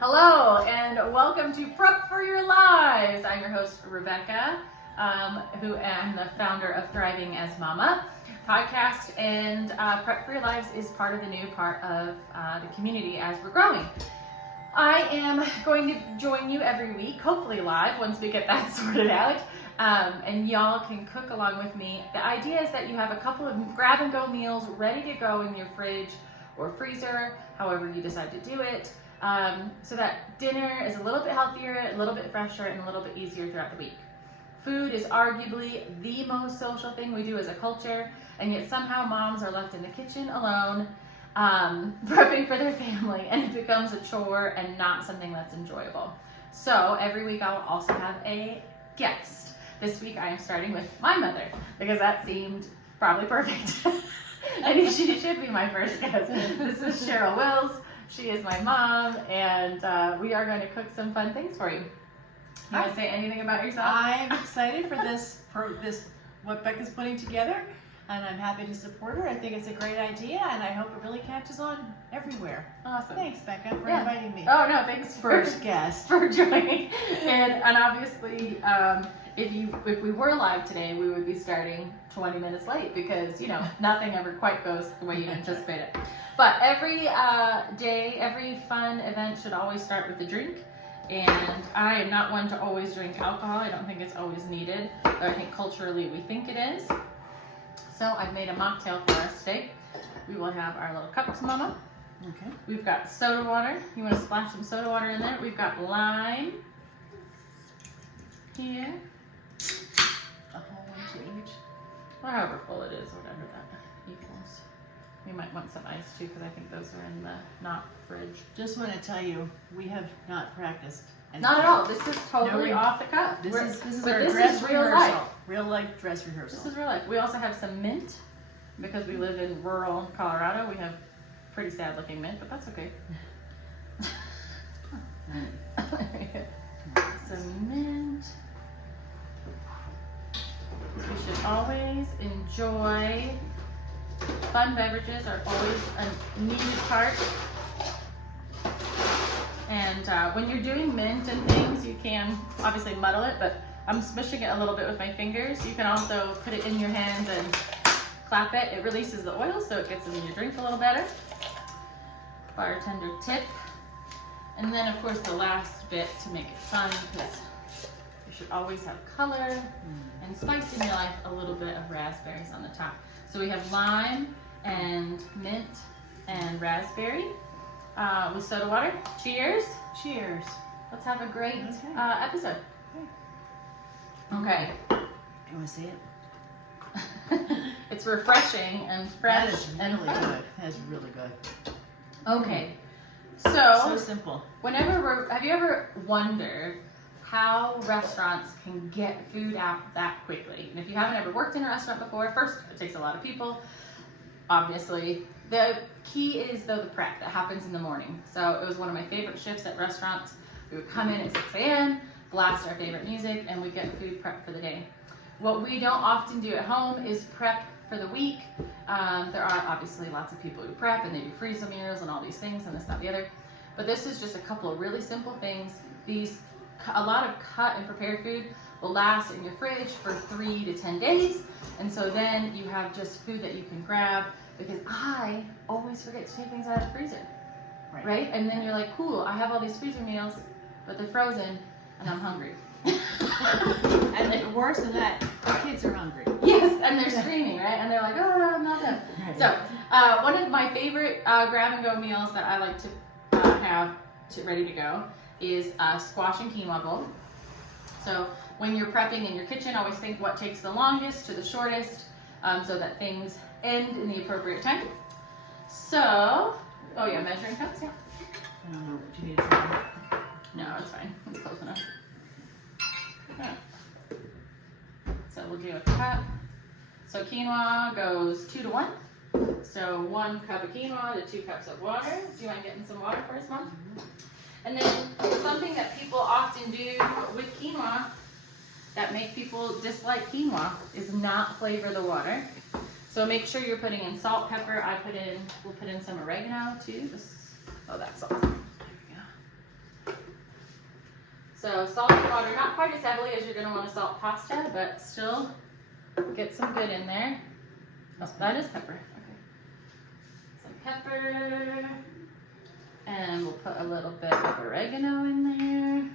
Hello and welcome to Prep for Your Lives. I'm your host, Rebecca, who am the founder of Thriving as Mama podcast, and Prep for Your Lives is part of the new part of the community as we're growing. I am going to join you every week, hopefully live once we get that sorted out, and y'all can cook along with me. The idea is that you have a couple of grab and go meals ready to go in your fridge or freezer, however you decide to do it. So that dinner is a little bit healthier, a little bit fresher, and a little bit easier throughout the week. Food is arguably the most social thing we do as a culture, and yet somehow moms are left in the kitchen alone, prepping for their family, and it becomes a chore and not something that's enjoyable. So every week I will also have a guest. This week I am starting with my mother, because that seemed probably perfect. And she should be my first guest. This is Cheryl Wills. She is my mom, and we are going to cook some fun things for you. You want to say anything about yourself? I'm excited for this what Becca's putting together, and I'm happy to support her. I think it's a great idea, and I hope it really catches on everywhere. Awesome. Thanks, Becca, for inviting me. Oh no, thanks First guest for joining. And obviously, if we were live today, we would be starting 20 minutes late because nothing ever quite goes the way you anticipate it. But every day, every fun event should always start with a drink. And I am not one to always drink alcohol. I don't think it's always needed, but I think culturally we think it is. So I've made a mocktail for us today. We will have our little cups, Mama. Okay. We've got soda water. You want to splash some soda water in there? We've got lime here. A whole one to each. Or however full it is, whatever that equals. We might want some ice too, because I think those are in the not fridge. Just want to tell you, we have not practiced. Not at all. This is totally off the cuff. This is but our this dress is real rehearsal. life. Real life dress rehearsal. This is real life. We also have some mint, because we live in rural Colorado. We have pretty sad looking mint, but that's okay. Some mint. We should always enjoy. Fun beverages are always a needed part. And when you're doing mint and things, you can obviously muddle it, but I'm smushing it a little bit with my fingers. You can also put it in your hands and clap it. It releases the oil, so it gets in your drink a little better. Bartender tip. And then, of course, the last bit to make it fun, because you should always have color and spice in your life, a little bit of raspberries on the top. So we have lime and mint and raspberry with soda water. Cheers. Cheers. Let's have a great episode. Okay. You want to see it? It's refreshing and fresh. That is really good. That is really good. Okay. So simple. Have you ever wondered how restaurants can get food out that quickly? And if you haven't ever worked in a restaurant before, first, it takes a lot of people, obviously. The key is, though, the prep that happens in the morning. So it was one of my favorite shifts at restaurants. We would come in at 6 a.m., blast our favorite music, and we get food prep for the day. What we don't often do at home is prep for the week. There are obviously lots of people who prep and they do freezer meals and all these things and this, that, the other. But this is just a couple of really simple things. A lot of cut and prepared food will last in your fridge for 3 to 10 days. And so then you have just food that you can grab, because I always forget to take things out of the freezer. Right? And then you're like, cool, I have all these freezer meals, but they're frozen and I'm hungry. And worse than that, the kids are hungry. Yes, and they're screaming, right? And they're like, oh, I'm not done. Right. So one of my favorite grab and go meals that I like to have ready to go is squash and quinoa bowl. So when you're prepping in your kitchen, always think what takes the longest to the shortest, so that things end in the appropriate time. So, measuring cups, yeah. I don't know, do you need a try? No, it's fine. It's close enough. Okay. So we'll do a cup. So quinoa goes 2 to 1. So 1 cup of quinoa to 2 cups of water. Do you mind getting some water for us, Mom? Mm-hmm. And then something that people often do with quinoa that make people dislike quinoa is not flavor the water. So make sure you're putting in salt, pepper. We'll put in some oregano too. That's salt. There we go. So salt and water, not quite as heavily as you're gonna want to salt pasta, but still get some good in there. Oh, that is pepper. Okay. Some pepper. And we'll put a little bit of oregano in there.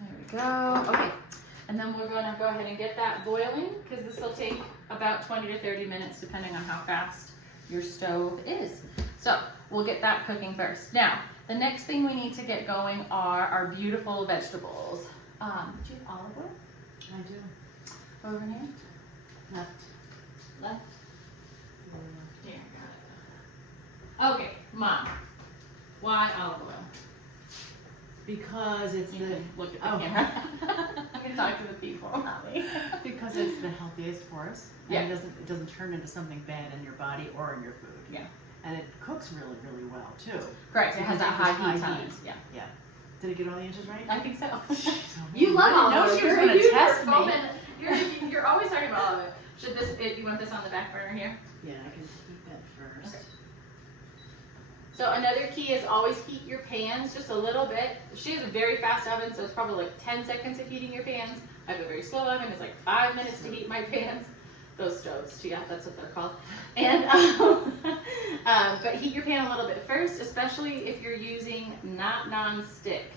There we go. Okay. And then we're gonna go ahead and get that boiling because this will take about 20 to 30 minutes depending on how fast your stove is. So we'll get that cooking first. Now, the next thing we need to get going are our beautiful vegetables. Do you have olive oil? I do. Over here? Left. Left? Here, got it. Okay, Mom. Why olive oil? Because it's You the can look at the camera. I'm gonna talk to the people, not me. because it's the healthiest for us. Yeah. And it doesn't turn into something bad in your body or in your food. Yeah. And it cooks really, really well too. Correct. It has that high heat High on it. heat. Yeah. Yeah. Did it get all the inches right? I think so. So You love I olive know oil. she was You're a gonna huge test me. proponent. You're always talking about olive oil. Should this? You want this on the back burner here? Yeah, I can keep that first. Okay. So another key is always heat your pans just a little bit. She has a very fast oven, so it's probably like 10 seconds of heating your pans. I have a very slow oven. It's like 5 minutes to heat my pans. Those stoves, yeah, that's what they're called. And but heat your pan a little bit first, especially if you're using not non-stick.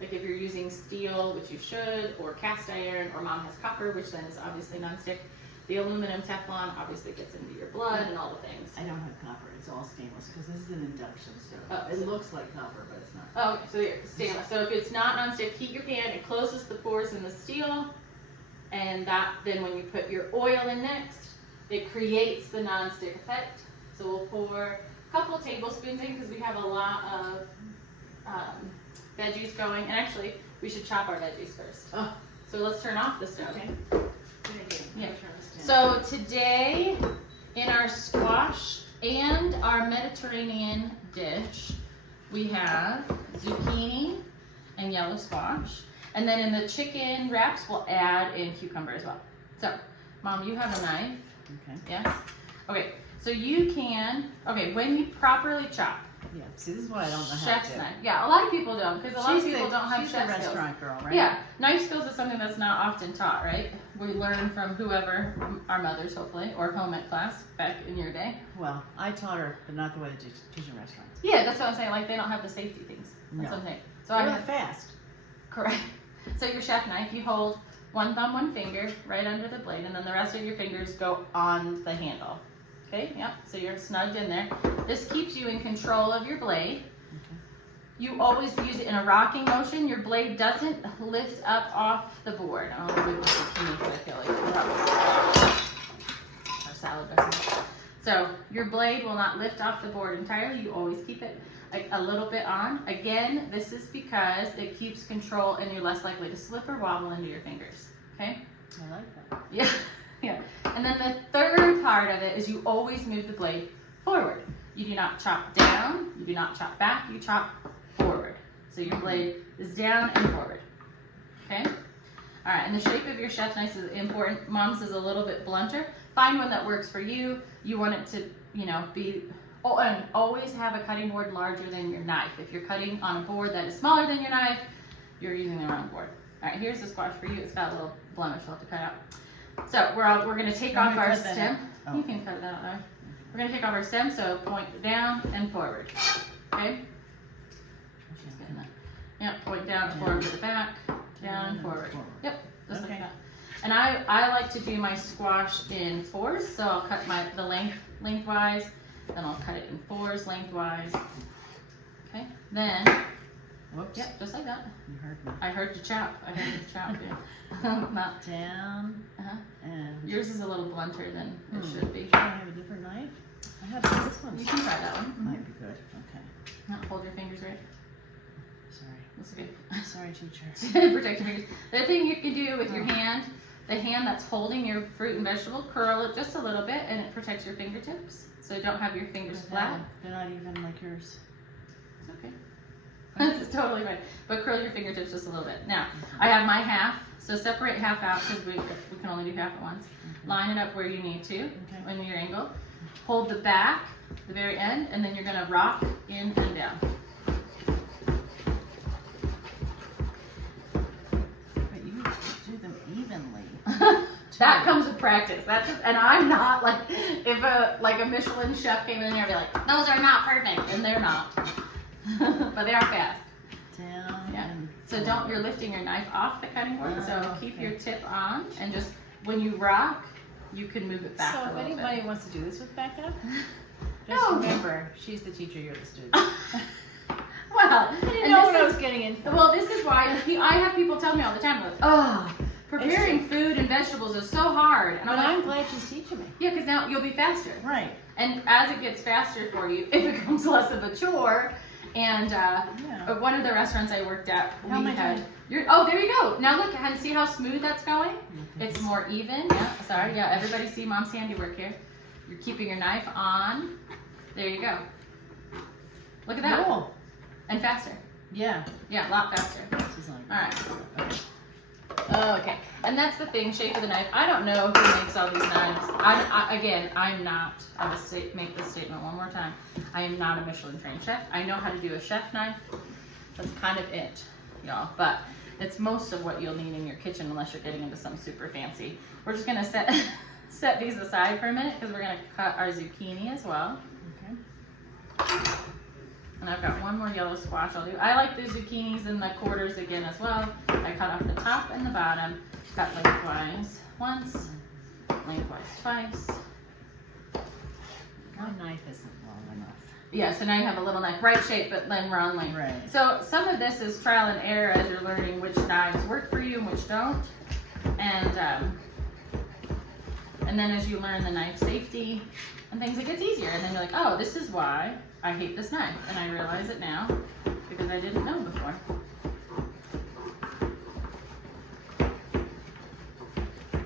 Like if you're using steel, which you should, or cast iron, or Mom has copper, which then is obviously non-stick. The aluminum Teflon obviously gets into your blood and all the things. I don't have copper. It's all stainless because this is an induction stove. Oh, It so- looks like copper, but it's not. Oh, okay, so here, stainless. So if it's not non-stick, heat your pan. It closes the pores in the steel, and that then when you put your oil in next, it creates the non-stick effect. So we'll pour a couple of tablespoons in because we have a lot of veggies going. And actually, we should chop our veggies first. Oh, So let's turn off the stove. okay. Yeah. So today, in our squash and our Mediterranean dish, we have zucchini and yellow squash. And then in the chicken wraps, we'll add in cucumber as well. So, Mom, you have a knife, Okay. yes? Okay, so you can, when you properly chop, Yeah. See, this is what I don't know how chef's to do. knife. Yeah, a lot of people don't, because a lot of people don't have she's chef the skills. restaurant girl, right? Yeah, knife skills is something that's not often taught, right? We learn from whoever, our mothers hopefully, or home ec class back in your day. Well, I taught her, but not the way they teach in restaurants. Yeah, that's what I'm saying. Like they don't have the safety things. That's No. what I'm saying. So I They're have fast. correct. So your chef knife, you hold one thumb, one finger right under the blade, and then the rest of your fingers go on the handle. Okay. Yep. So you're snugged in there. This keeps you in control of your blade. You always use it in a rocking motion. Your blade doesn't lift up off the board. I don't know if it was zucchini, but I feel like that was our salad dressing. So your blade will not lift off the board entirely. You always keep it like a little bit on. Again, this is because it keeps control and you're less likely to slip or wobble into your fingers. Okay? I like that. Yeah. Yeah. And then the third part of it is you always move the blade forward. You do not chop down, you do not chop back, you chop forward. So your blade is down and forward. Okay? All right, and the shape of your chef's knife is important. Mom's is a little bit blunter. Find one that works for you. You want it to, be, and always have a cutting board larger than your knife. If you're cutting on a board that is smaller than your knife, you're using the wrong board. All right, here's the squash for you. It's got a little blemish we'll have to cut out. So we're gonna take off our stem. Oh. You can cut that out there. We're gonna take off our stem, so point down and forward. Okay? She's getting that. Yep, point down, forward to the back, down, and forward. Yep, just like Okay. that. And I like to do my squash in fours, so I'll cut the lengthwise, then I'll cut it in fours lengthwise. Okay, then, Whoops. yep, just like that. You heard me. I heard you chop. I heard you chop. Yeah. Not, Down uh-huh. and. Yours is a little blunter than it should be. Should I have a different knife? I have this one. You can try that one. Might be good. Okay. Not hold your fingers right. Sorry. That's okay. Sorry, teacher. Protect your fingers. The other thing you can do with your hand, the hand that's holding your fruit and vegetable, curl it just a little bit and it protects your fingertips. So you don't have your fingers flat. They're not even like yours. It's okay. It's totally fine. But curl your fingertips just a little bit. Now, I have my half. So separate half out because we can only do half at once. Line it up where you need to Okay. in your angle. Hold the back, the very end, and then you're going to rock in and down. That comes with practice. That's just, and I'm not like, if a Michelin chef came in there and be like, those are not perfect, and they're not, but they are fast. Down. Yeah. And So you're lifting your knife off the cutting board. So keep okay. your tip on, and just when you rock, you can move it back So a if little anybody bit. wants to do this with Becca, No. just remember, she's the teacher, you're the student. Well, I didn't and know this what I is- was getting into. Well, this is why I have people tell me all the time, like, oh, preparing food and vegetables is so hard. And But I'm I'm like, glad she's teaching me. yeah, because now you'll be faster. Right. And as it gets faster for you, it becomes less of a chore. And Yeah. one of the restaurants I worked at, How we am I had. doing? Oh, there you go. Now look, and see how smooth that's going? It's more even. Yeah, sorry. Yeah, everybody see Mom's handiwork here. You're keeping your knife on. There you go. Look at that. Cool. And faster. Yeah. Yeah, a lot faster. She's like, All right. Okay, and that's the thing, shape of the knife. I don't know who makes all these knives. I'm not. I will make this statement one more time. I am not a Michelin trained chef. I know how to do a chef knife. That's kind of it, y'all. But it's most of what you'll need in your kitchen unless you're getting into some super fancy. We're just gonna set these aside for a minute because we're gonna cut our zucchini as well. Okay. And I've got one more yellow squash I'll do. I like the zucchinis in the quarters again as well. I cut off the top and the bottom. Cut lengthwise once, lengthwise twice. My knife isn't long enough. Yeah, so now you have a little knife, right shape, but then wrong length. Right. So some of this is trial and error as you're learning which knives work for you and which don't. And then as you learn the knife safety and things, it gets easier. And then you're like, oh, this is why I hate this knife. And I realize it now because I didn't know before.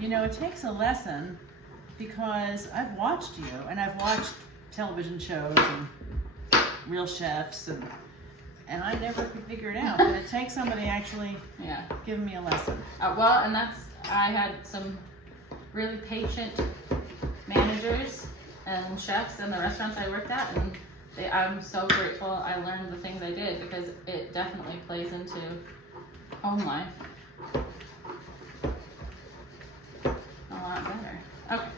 You know, it takes a lesson because I've watched you and I've watched television shows and Real Chefs and I never could figure it out. But it takes somebody actually Yeah. giving me a lesson. Well, and I had some really patient managers and chefs in the restaurants I worked at, and I'm so grateful I learned the things I did because it definitely plays into home life a lot better. Okay.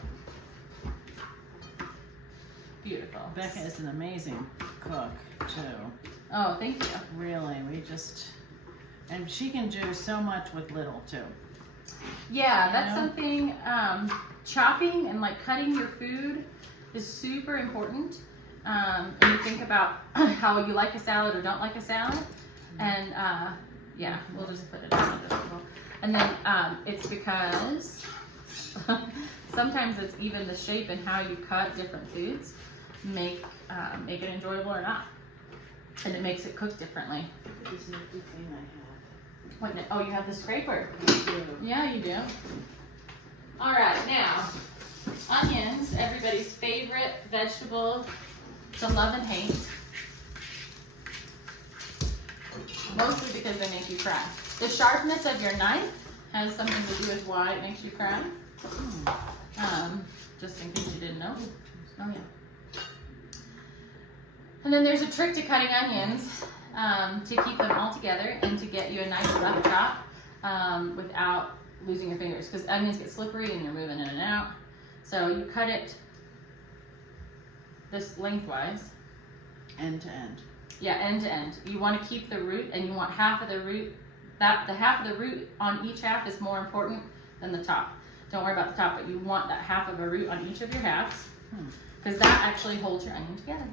Beautiful. Becca is an amazing cook too. Oh, thank you. Really, and she can do so much with little too. Yeah, that's You know? something, chopping and like cutting your food is super important. And you think about how you like a salad or don't like a salad. And yeah, we'll just put it on the table. And then it's because sometimes it's even the shape and how you cut different foods make it enjoyable or not. And it makes it cook differently. This is a good thing I What? Oh, you have the scraper. have. Yeah, you do. All right, now, onions, everybody's favorite vegetable to love and hate. Mostly because they make you cry. The sharpness of your knife has something to do with why it makes you cry. Just in case you didn't know. Oh yeah. And then there's a trick to cutting onions to keep them all together and to get you a nice rough chop without losing your fingers, because onions get slippery and you're moving in and out. So you cut it this lengthwise. End to end. Yeah, end to end. You want to keep the root, and you want half of the root. The half of the root on each half is more important than the top. Don't worry about the top, but you want that half of a root on each of your halves, because that actually holds your onion together.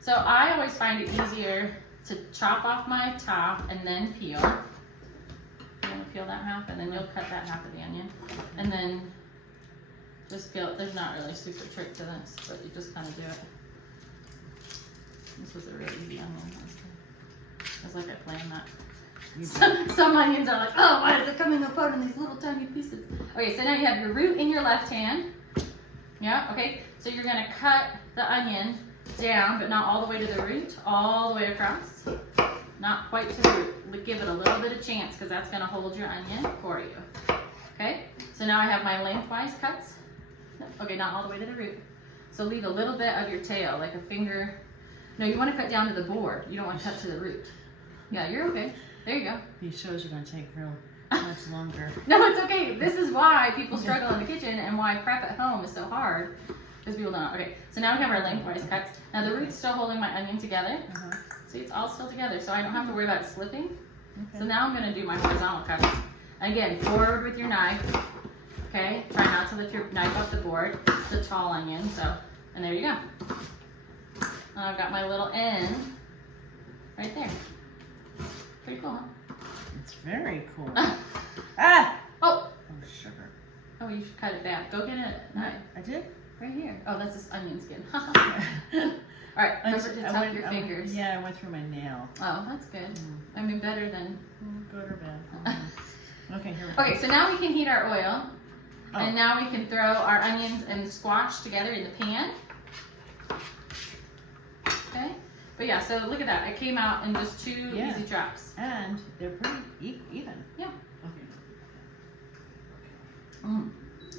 So I always find it easier to chop off my top and then peel. You want to peel that half, and then you'll cut that half of the onion, and then just peel it. There's not really a super trick to this, but you just kind of do it. This was a really easy onion. I was like, I planned that. Some onions are like, oh, why does it come in apart in these little tiny pieces? Okay, so now you have your root in your left hand. Yeah, okay. So you're gonna cut the onion down, but not all the way to the root, all the way across. Not quite to the root. Give it a little bit of chance, because that's gonna hold your onion for you. Okay, so now I have my lengthwise cuts. Okay, not all the way to the root. So leave a little bit of your tail, like a finger. No, you want to cut down to the board. You don't want to cut to the root. Yeah, you're okay. There you go. These shows are going to take real much longer. No, it's okay. This is why people struggle in the kitchen and why prep at home is so hard. Because people don't. Okay, so now we have our lengthwise cuts. Now the root's still holding my onion together. See, it's all still together, so I don't have to worry about it slipping. Okay. So now I'm going to do my horizontal cuts. Again, forward with your knife. Okay, try not to lift your knife off the board. It's a tall onion, so, and there you go. Now I've got my little end right there. Pretty cool, huh? It's very cool. Ah! Ah! Oh! Oh, sugar. Oh, you should cut it back. Go get a knife. I did? Right here. Oh, that's this onion skin. Alright, remember to tuck your fingers. Yeah, I went through my nail. Oh, that's good. I mean, better than... Good or bad? Okay, here we go. Okay, so now we can heat our oil. Oh. And now we can throw our onions and squash together in the pan. Okay? But yeah, so look at that. It came out in just 2 Yeah. easy drops. And they're pretty even. Yeah. Okay.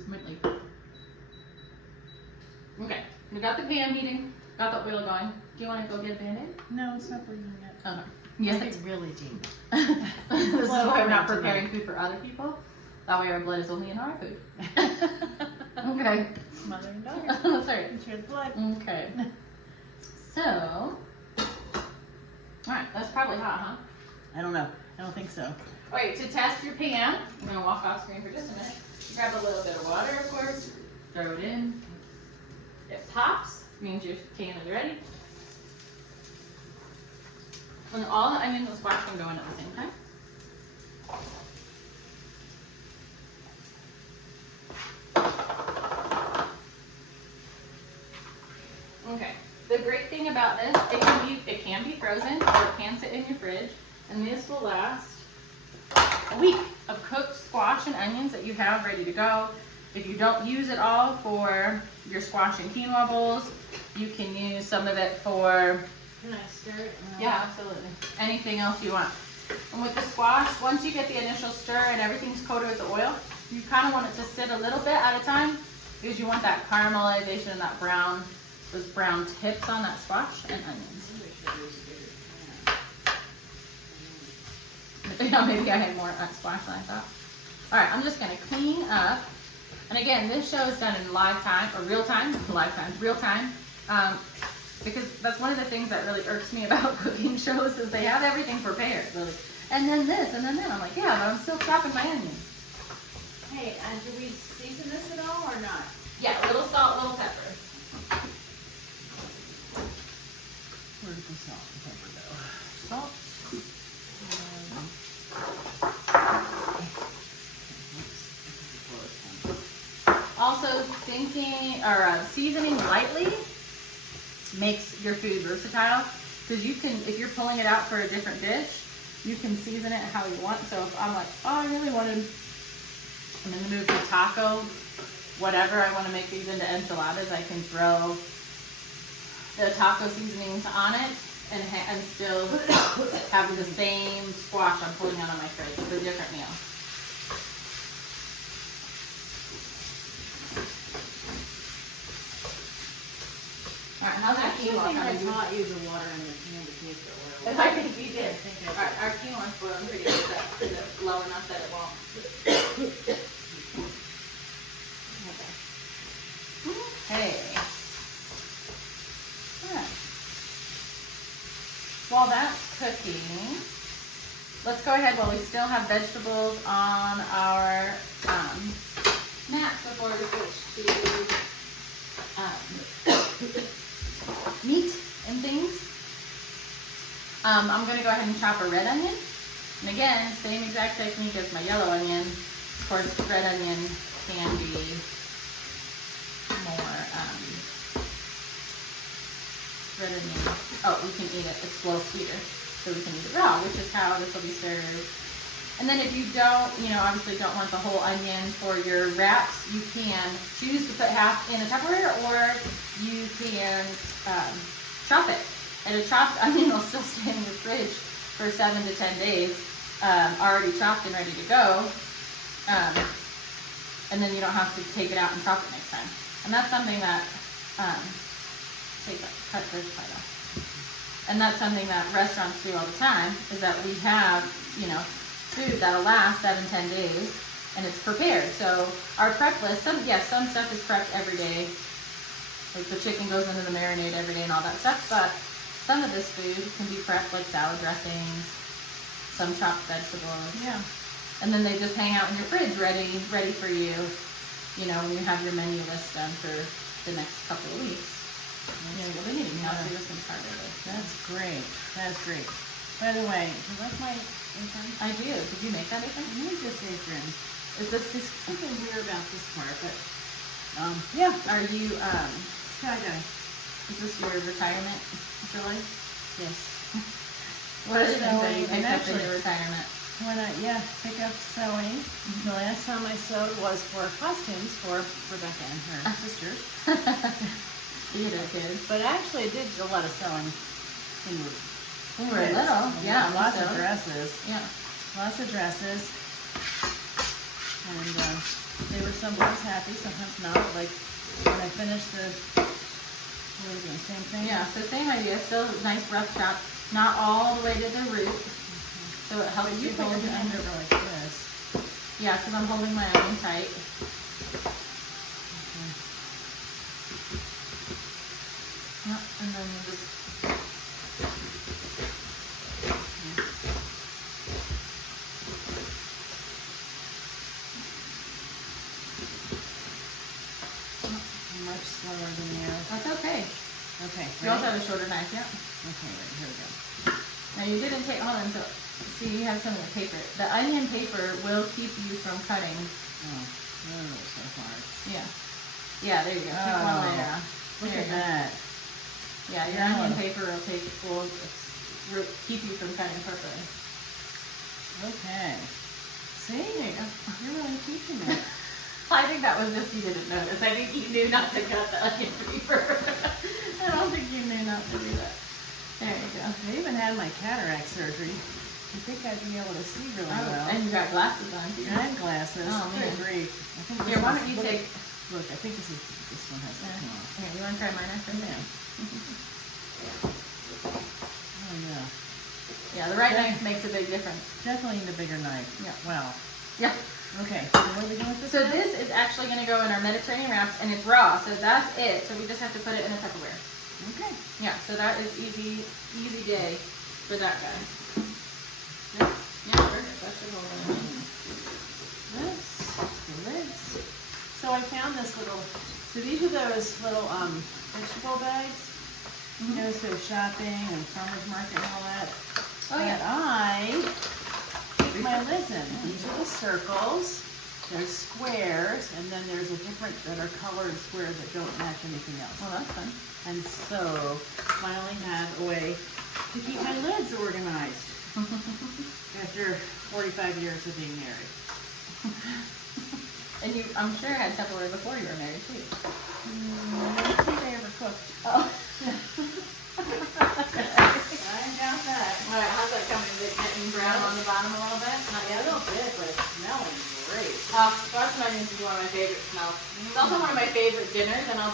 Might leak. Okay, we got the pan heating, got the oil going. Do you want to go get a Band-Aid? No, it's not bleeding yet. Oh, no. Yes, It's really deep. this is Well, why we're not tonight. preparing food for other people. That way our blood is only in our food. Okay. Mother and daughter. That's right. And share the blood. Okay. So, alright, that's probably hot, huh? I don't know. I don't think so. Okay, to test your pan, I'm going to walk off screen for just a minute. Grab a little bit of water, of course. Throw it in. It pops, means your pan is ready. And all the onions and squash can go in at the same time. Okay. The great thing about this, it can be frozen or it can sit in your fridge, and this will last a week of cooked squash and onions that you have ready to go. If you don't use it all for your squash and quinoa bowls, you can use some of it for, Can I stir it? yeah, absolutely, anything else you want. And with the squash, once you get the initial stir and everything's coated with the oil, you kind of want it to sit a little bit at a time because you want that caramelization and that brown, those brown tips on that squash and onions. Yeah, maybe I had more squash than I thought. All right, I'm just gonna clean up. And again, this show is done in live time, or real time, because that's one of the things that really irks me about cooking shows is they have everything prepared. Really. And then this, and then that. I'm like, yeah, but I'm still chopping my onions. Hey, do we season this at all or not? Yeah, a little salt, a little pepper. Where did the salt and pepper go? Salt. Also, seasoning lightly makes your food versatile because you can, if you're pulling it out for a different dish, you can season it how you want. So if I'm like, oh, I'm in the mood for taco, whatever, I want to make these into enchiladas, I can throw the taco seasonings on it and still have the same squash I'm pulling out of my fridge for different meals. Alright, how's that quinoa I coming? taught you the water in the pan to keep the oil. I think we did. I think I did. Alright, our quinoa's boiling pretty good. Is it low enough that it won't? Okay. Alright. While that's cooking, let's go ahead while we still have vegetables on our mat before we switch to meat and things. I'm going to go ahead and chop a red onion. And again, same exact technique as my yellow onion. Of course, red onion can be more, red onion, oh, we can eat it, it's a little sweeter. So we can eat it raw, which is how this will be served. And then if you don't, obviously don't want the whole onion for your wraps, you can choose to put half in a Tupperware, or you can chop it. And a chopped onion will still stay in your fridge for 7 to 10 days, already chopped and ready to go. And then you don't have to take it out and chop it next time. And that's something that, cut this part off. And that's something that restaurants do all the time, is that we have, food that'll last 7-10 days, and it's prepared. So our prep list, some stuff is prepped every day. Like the chicken goes into the marinade every day and all that stuff, but some of this food can be prepped, like salad dressings, some chopped vegetables. Yeah. And then they just hang out in your fridge ready for you, you know, when you have your menu list done for the next couple of weeks. Yeah, It's really neat. I'll see what's part of it. That's great. That's great. By the way, do you like my apron? I do. Did you make that apron? I made this apron. Is this Something weird about this part, but yeah. Are you Skydiving. is this your retirement, Julie? Yes. What are the things that Sewing, you picked and up in actually- your retirement? When I pick up sewing. The last time I sewed was for costumes for Rebecca and her sisters. Theater kids. But actually, I did a lot of sewing when We were little. Yeah, lots so. of dresses. Yeah. Lots of dresses. And they were sometimes happy, sometimes not. Like when I finished what are we doing? Same thing? Yeah, so same idea, still nice rough chop, not all the way to the root, so it helps But you you put hold the it end in. over like this. Yeah, because I'm holding my own tight. Yep, and then you just. Much slower than you. That's okay. Okay. You also ready? have a shorter knife, yeah. Okay, right, here we go. Now you didn't take, hold on, so, see you have some of the paper. The onion paper will keep you from cutting. Oh, so hard. Yeah. Yeah, there you go. Take one Oh, layer off. Look There at you go. that. Yeah, your Yeah. onion paper will keep you from cutting properly. Okay. See? There you go. You're really teaching me. I think that was just you didn't notice. I think you knew not to cut the onion paper. I don't think you knew not to do that. There you go. I even had my cataract surgery. I think I'd be able to see really Oh, well. and you got glasses on too. And I have glasses. Oh, man. Good grief. I think this Here, why is- don't you look, take? Look, I think this one has to come off. Here, you want to try mine after? Yeah. Oh, yeah. Yeah, the right knife makes a big difference. Definitely need a bigger knife. Yeah. Wow. Yeah. Okay, so what are we doing with this So now? this is actually going to go in our Mediterranean wraps, and it's raw. So that's it. So we just have to put it in a Tupperware. Okay. Yeah. So that is easy day for that guy. Yeah. Yeah. Perfect. That should hold it. This, the lids. So I found this little, so these are those little vegetable bags. You know, so shopping and farmer's market and all that. Oh yeah. And I put my lids in. These are the circles. There's squares, and then there's a different that are colored squares that don't match anything else. Well, that's fun. And so finally have a way to keep my lids organized after 45 years of being married. And you, I'm sure, had Tupperware before you were married too. I don't think I ever cooked. Oh. I doubt that. All right, how's that coming? Is it getting brown on the bottom a little bit? Not yet, a little bit, but it's smelling great. Scotch and onions is one of my favorite smells. It's also one of my favorite dinners, and I'll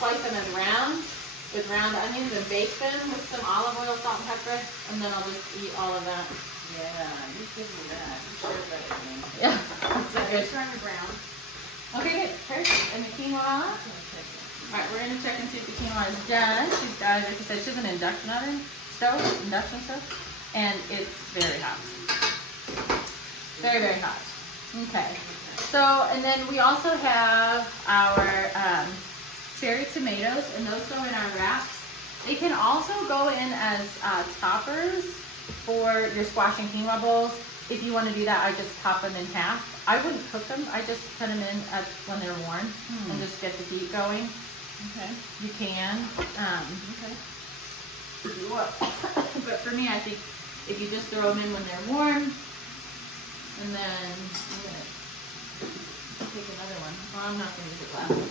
slice them as rounds with round onions and bake them with some olive oil, salt, and pepper, and then I'll just eat all of that. Yeah, you give me that. You shared that with me. Yeah. So good. it's turning brown. Okay, good. Perfect. And the quinoa. All right, we're gonna check and see if the quinoa is done. She's got, like I said, she's an induction stove, and it's very hot. Very, very hot. Okay. So, and then we also have our cherry tomatoes, and those go in our wraps. They can also go in as toppers for your squash and quinoa bowls. If you want to do that, I just pop them in half. I wouldn't cook them. I just put them in when they're warm and just get the heat going. Okay. You can. Okay. If you want. But for me, I think if you just throw them in when they're warm, and then I'm gonna take another one. Well, I'm not gonna use the glass one.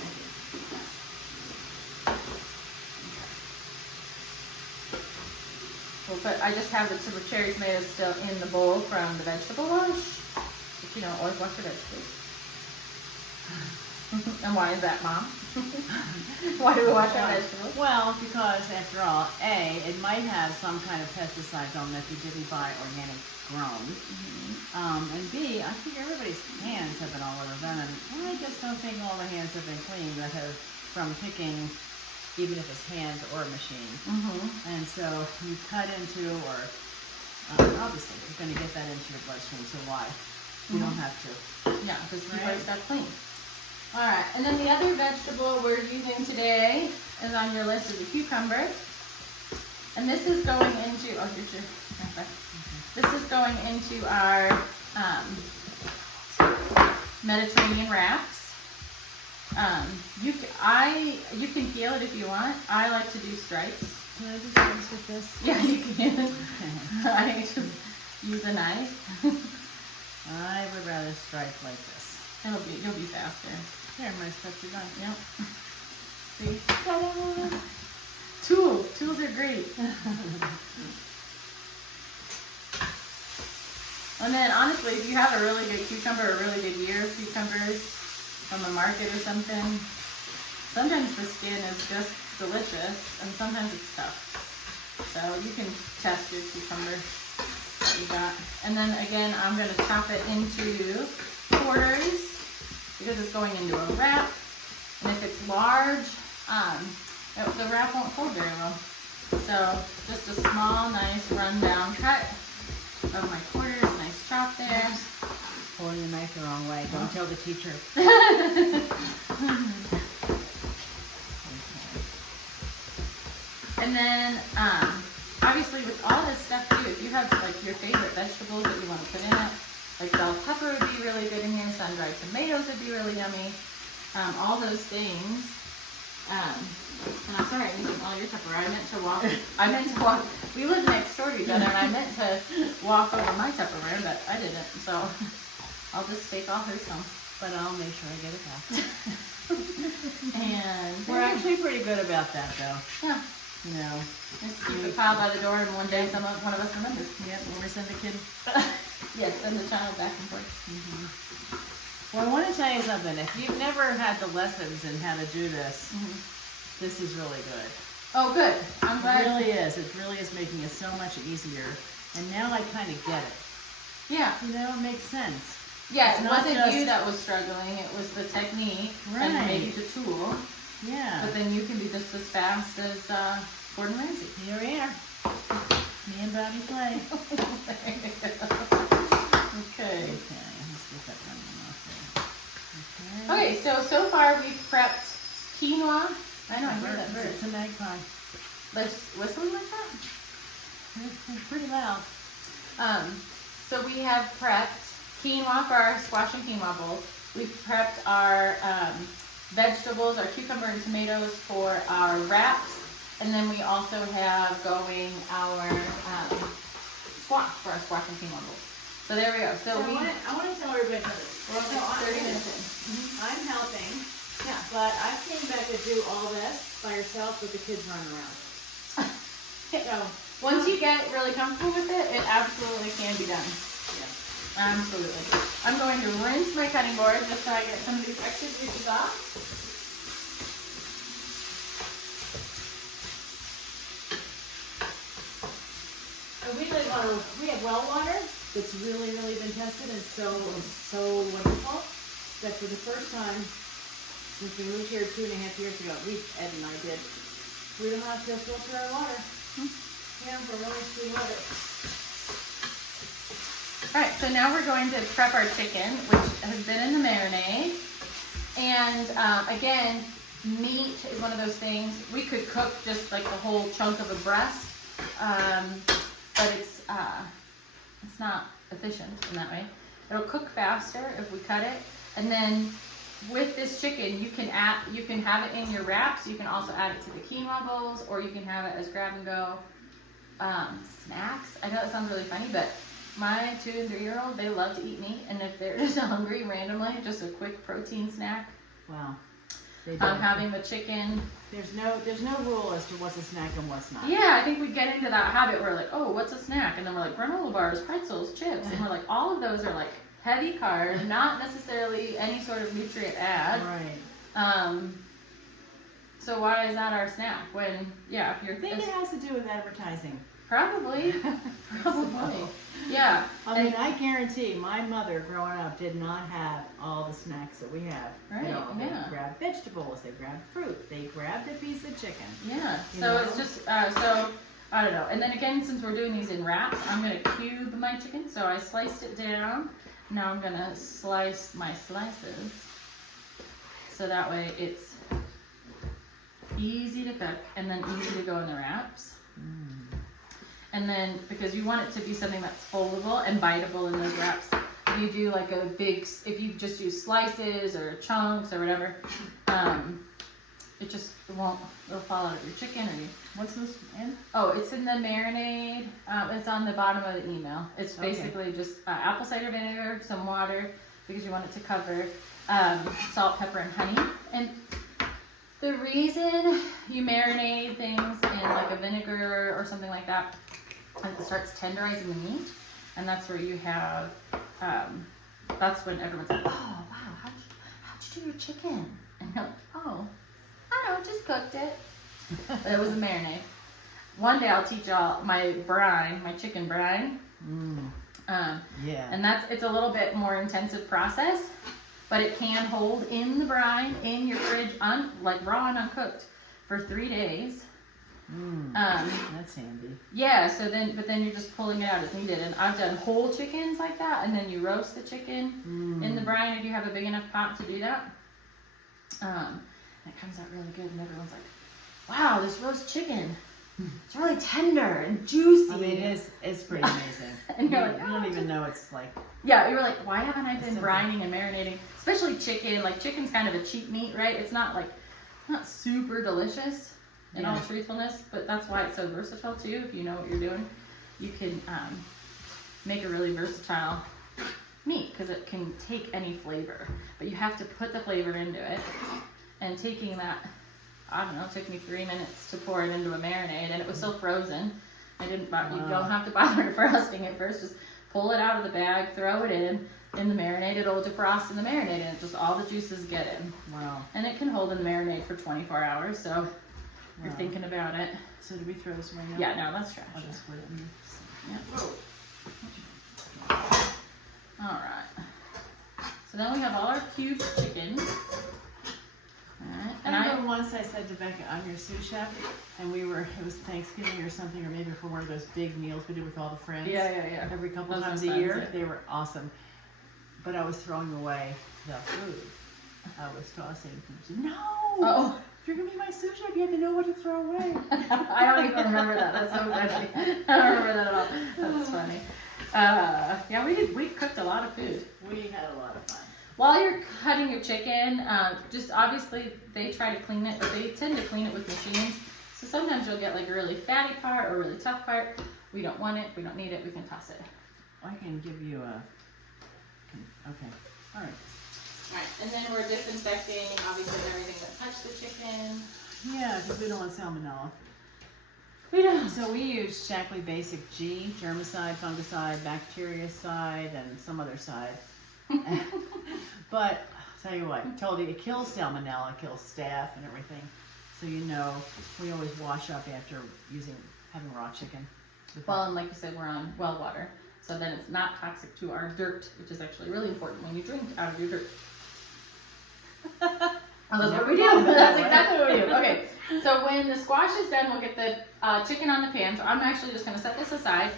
I just have the cherry tomatoes still in the bowl from the vegetable wash. But you know, always wash your vegetables. And why is that, Mom? Why do we wash our vegetables? Well, because after all, A, it might have some kind of pesticides on it if you didn't buy organic grown. And B, I think everybody's hands have been all over them, and I just don't think all the hands have been clean that have from picking, even if it's hand or machine. And so you cut into, or obviously you're going to get that into your bloodstream, so why? You don't have to. Yeah, because keep Right. our stuff clean. All right, and then the other vegetable we're using today is on your list is a cucumber. And this is going into, oh, here's your, okay. This is going into our Mediterranean wraps. You can peel it if you want. I like to do stripes. Can I just mix with this? Yeah, you can. I just use a knife. I would rather stripe like this. You'll be faster. Here, my stuff you done. Yep. See? Ta-da! Tools are great. And then honestly, if you have a really good cucumber, a really good ear of cucumbers from the market or something, sometimes the skin is just delicious and sometimes it's tough. So you can test your cucumber that you got. And then again, I'm going to chop it into quarters because it's going into a wrap. And if it's large, the wrap won't hold very well. So just a small, nice rundown cut of my quarters, nice chop there. Holding the knife the wrong way. Don't tell the teacher. And then, obviously with all this stuff too, if you have like your favorite vegetables that you want to put in it, like bell pepper would be really good in here, sun-dried tomatoes would be really yummy. All those things. And I'm sorry, I'm eating all your pepper. I meant to walk, we live next door to each other, and I meant to walk over my Tupperware, but I didn't, so I'll just take all her some. But I'll make sure I get it back. And We're actually pretty good about that, though. yeah, You know. just keep it piled by the door, and one day one of us remembers. Yep. Never send a kid. Yes, send the child back and forth. Well, I want to tell you something. If you've never had the lessons in how to do this, this is really good. Oh, good. I'm It glad. really is. It really is making it so much easier. And now I kind of get it. Yeah. You know, it makes sense. Yeah, It's it not wasn't just- you that was struggling. It was the technique and Right. maybe the tool. Yeah. But then you can be just as fast as Gordon Ramsay. Here we are. Me and Bobby play. Okay. Okay, let's get that one off there. Okay, so far we've prepped quinoa. I know, I hear that bird. It's a magpie. Let's whistling like that. It's pretty loud. So we have prepped quinoa for our squash and quinoa bowls. We've prepped our vegetables, our cucumber and tomatoes for our wraps. And then we also have going our squash for our squash and quinoa bowls. So there we go. So I we want to tell everybody something. we're only 30 minutes in. I'm helping, Yeah. but I came back to do all this by yourself with the kids running around. So, Once you get really comfortable with it, it absolutely can be done. yeah. Absolutely. I'm going to rinse my cutting board just so I get some of these extra juices off. We have well water that's really, really been tested and so wonderful that for the first time since we moved here 2.5 years ago, Ed and I did, we don't have to filter our water. Yeah, we're really sweet water. Alright, so now we're going to prep our chicken, which has been in the marinade. And again, meat is one of those things. We could cook just like the whole chunk of a breast, but it's not efficient in that way. It'll cook faster if we cut it. And then with this chicken, you can have it in your wraps. You can also add it to the quinoa bowls, or you can have it as grab and go snacks. I know that sounds really funny, but my 2 and 3-year-old, they love to eat meat, and if they're just hungry randomly, just a quick protein snack. Wow. Having the chicken. There's no rule as to what's a snack and what's not. Yeah, I think we get into that habit where like, oh, what's a snack? And then we're like granola bars, pretzels, chips, and we're like, all of those are like heavy carb, not necessarily any sort of nutrient add. Right. So why is that our snack? When, yeah, if you're I think it has to do with advertising. probably, probably, yeah. I mean, I guarantee my mother growing up did not have all the snacks that we have. Right, They yeah. grabbed vegetables, they grabbed fruit, they grabbed a piece of chicken. Yeah, You so know? it's just, so, I don't know. And then again, since we're doing these in wraps, I'm gonna cube my chicken. So I sliced it down. Now I'm gonna slice my slices. So that way it's easy to cook and then easy to go in the wraps. And then, because you want it to be something that's foldable and biteable in those wraps, if you do like a big, if you just use slices or chunks or whatever, it just won't, it'll fall out of your chicken or you. What's this in? Oh, it's in the marinade. It's on the bottom of the email. It's Okay. basically just apple cider vinegar, some water, because you want it to cover salt, pepper, and honey. And the reason you marinate things in like a vinegar or something like that, it starts tenderizing the meat, and that's where you have. That's when everyone's like, "Oh wow, how'd you do your chicken?" And you're like, "Oh, I don't know, just cooked it." But it was a marinade. One day I'll teach y'all my brine, my chicken brine. Yeah. And it's a little bit more intensive process, but it can hold in the brine in your fridge, like raw and uncooked, for 3 days. That's handy. Yeah. So but then you're just pulling it out as needed. And I've done whole chickens like that, and then you roast the chicken in the brine if you have a big enough pot to do that. And it comes out really good, and everyone's like, "Wow, this roast chicken, it's really tender and juicy." I mean, it's pretty amazing. And you're you, like, you don't even know it's like. Yeah, you're like, why haven't I been Simple. brining and marinating? Especially chicken. Like, chicken's kind of a cheap meat, right? It's not not super delicious in all Yeah. truthfulness, but that's why it's so versatile too. If you know what you're doing, you can make a really versatile meat because it can take any flavor, but you have to put the flavor into it. And taking that, I don't know, it took me 3 minutes to pour it into a marinade, and it was still frozen. You don't have to bother defrosting it first. Just pull it out of the bag, throw it in the marinade. It'll defrost in the marinade, and just all the juices get in. Wow. And it can hold in the marinade for 24 hours. So if you're Wow. thinking about it. So do we throw this away now? Yeah, no, that's trash. I'll just put it in Yeah. All right. So then we have all our cubed chicken. All right. I remember once I said to Becca, "I'm your sous chef," and it was Thanksgiving or something, or maybe for one of those big meals we did with all the friends. Yeah. Every couple Those times are a fun, year. yeah. They were awesome. But I was throwing away the food. I was tossing. No! Oh. If you're going to be my sous chef, you have to know what to throw away. I don't even remember that. That's so funny. I don't remember that at all. That's funny. Yeah, we cooked a lot of food. We had a lot of fun. While you're cutting your chicken, just obviously they try to clean it, but they tend to clean it with machines. So sometimes you'll get like a really fatty part or a really tough part. We don't want it. We don't need it. We can toss it. I can give you a... Okay. All right. All right, and then we're disinfecting obviously everything that touched the chicken. Yeah, because we don't want salmonella. We don't. So we use Shaklee Basic G, germicide, fungicide, bactericide, and some other side. But I'll tell you what, I told you it kills salmonella, it kills staph and everything. So you know, we always wash up after having raw chicken. Well, and like you said, we're on well water, so then it's not toxic to our dirt, which is actually really important when you drink out of your dirt. Oh, that's what we do. That's exactly what we do. Okay, so when the squash is done, we'll get the chicken on the pan. So I'm actually just going to set this aside.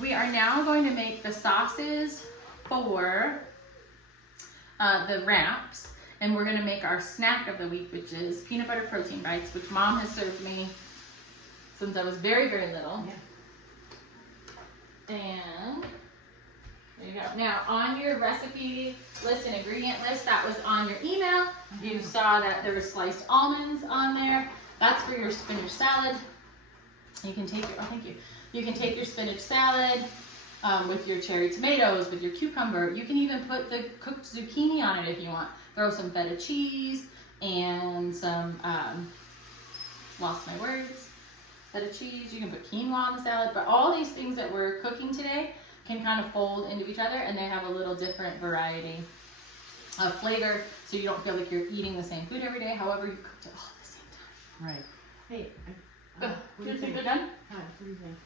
We are now going to make the sauces for the wraps, and we're going to make our snack of the week, which is peanut butter protein bites, which Mom has served me since I was very, very little. Yeah. And there you go. Now, on your recipe list and ingredient list that was on your email, you saw that there were sliced almonds on there. That's for your spinach salad. You can take You can take your spinach salad with your cherry tomatoes, with your cucumber. You can even put the cooked zucchini on it if you want. Throw some feta cheese and some, lost my words, feta cheese. You can put quinoa on the salad. But all these things that we're cooking today can kind of fold into each other, and they have a little different variety of flavor, so you don't feel like you're eating the same food every day. However, you cooked it all at the same time. Right. Hey, Do what do you you think think? they're done? Hi, what do you think?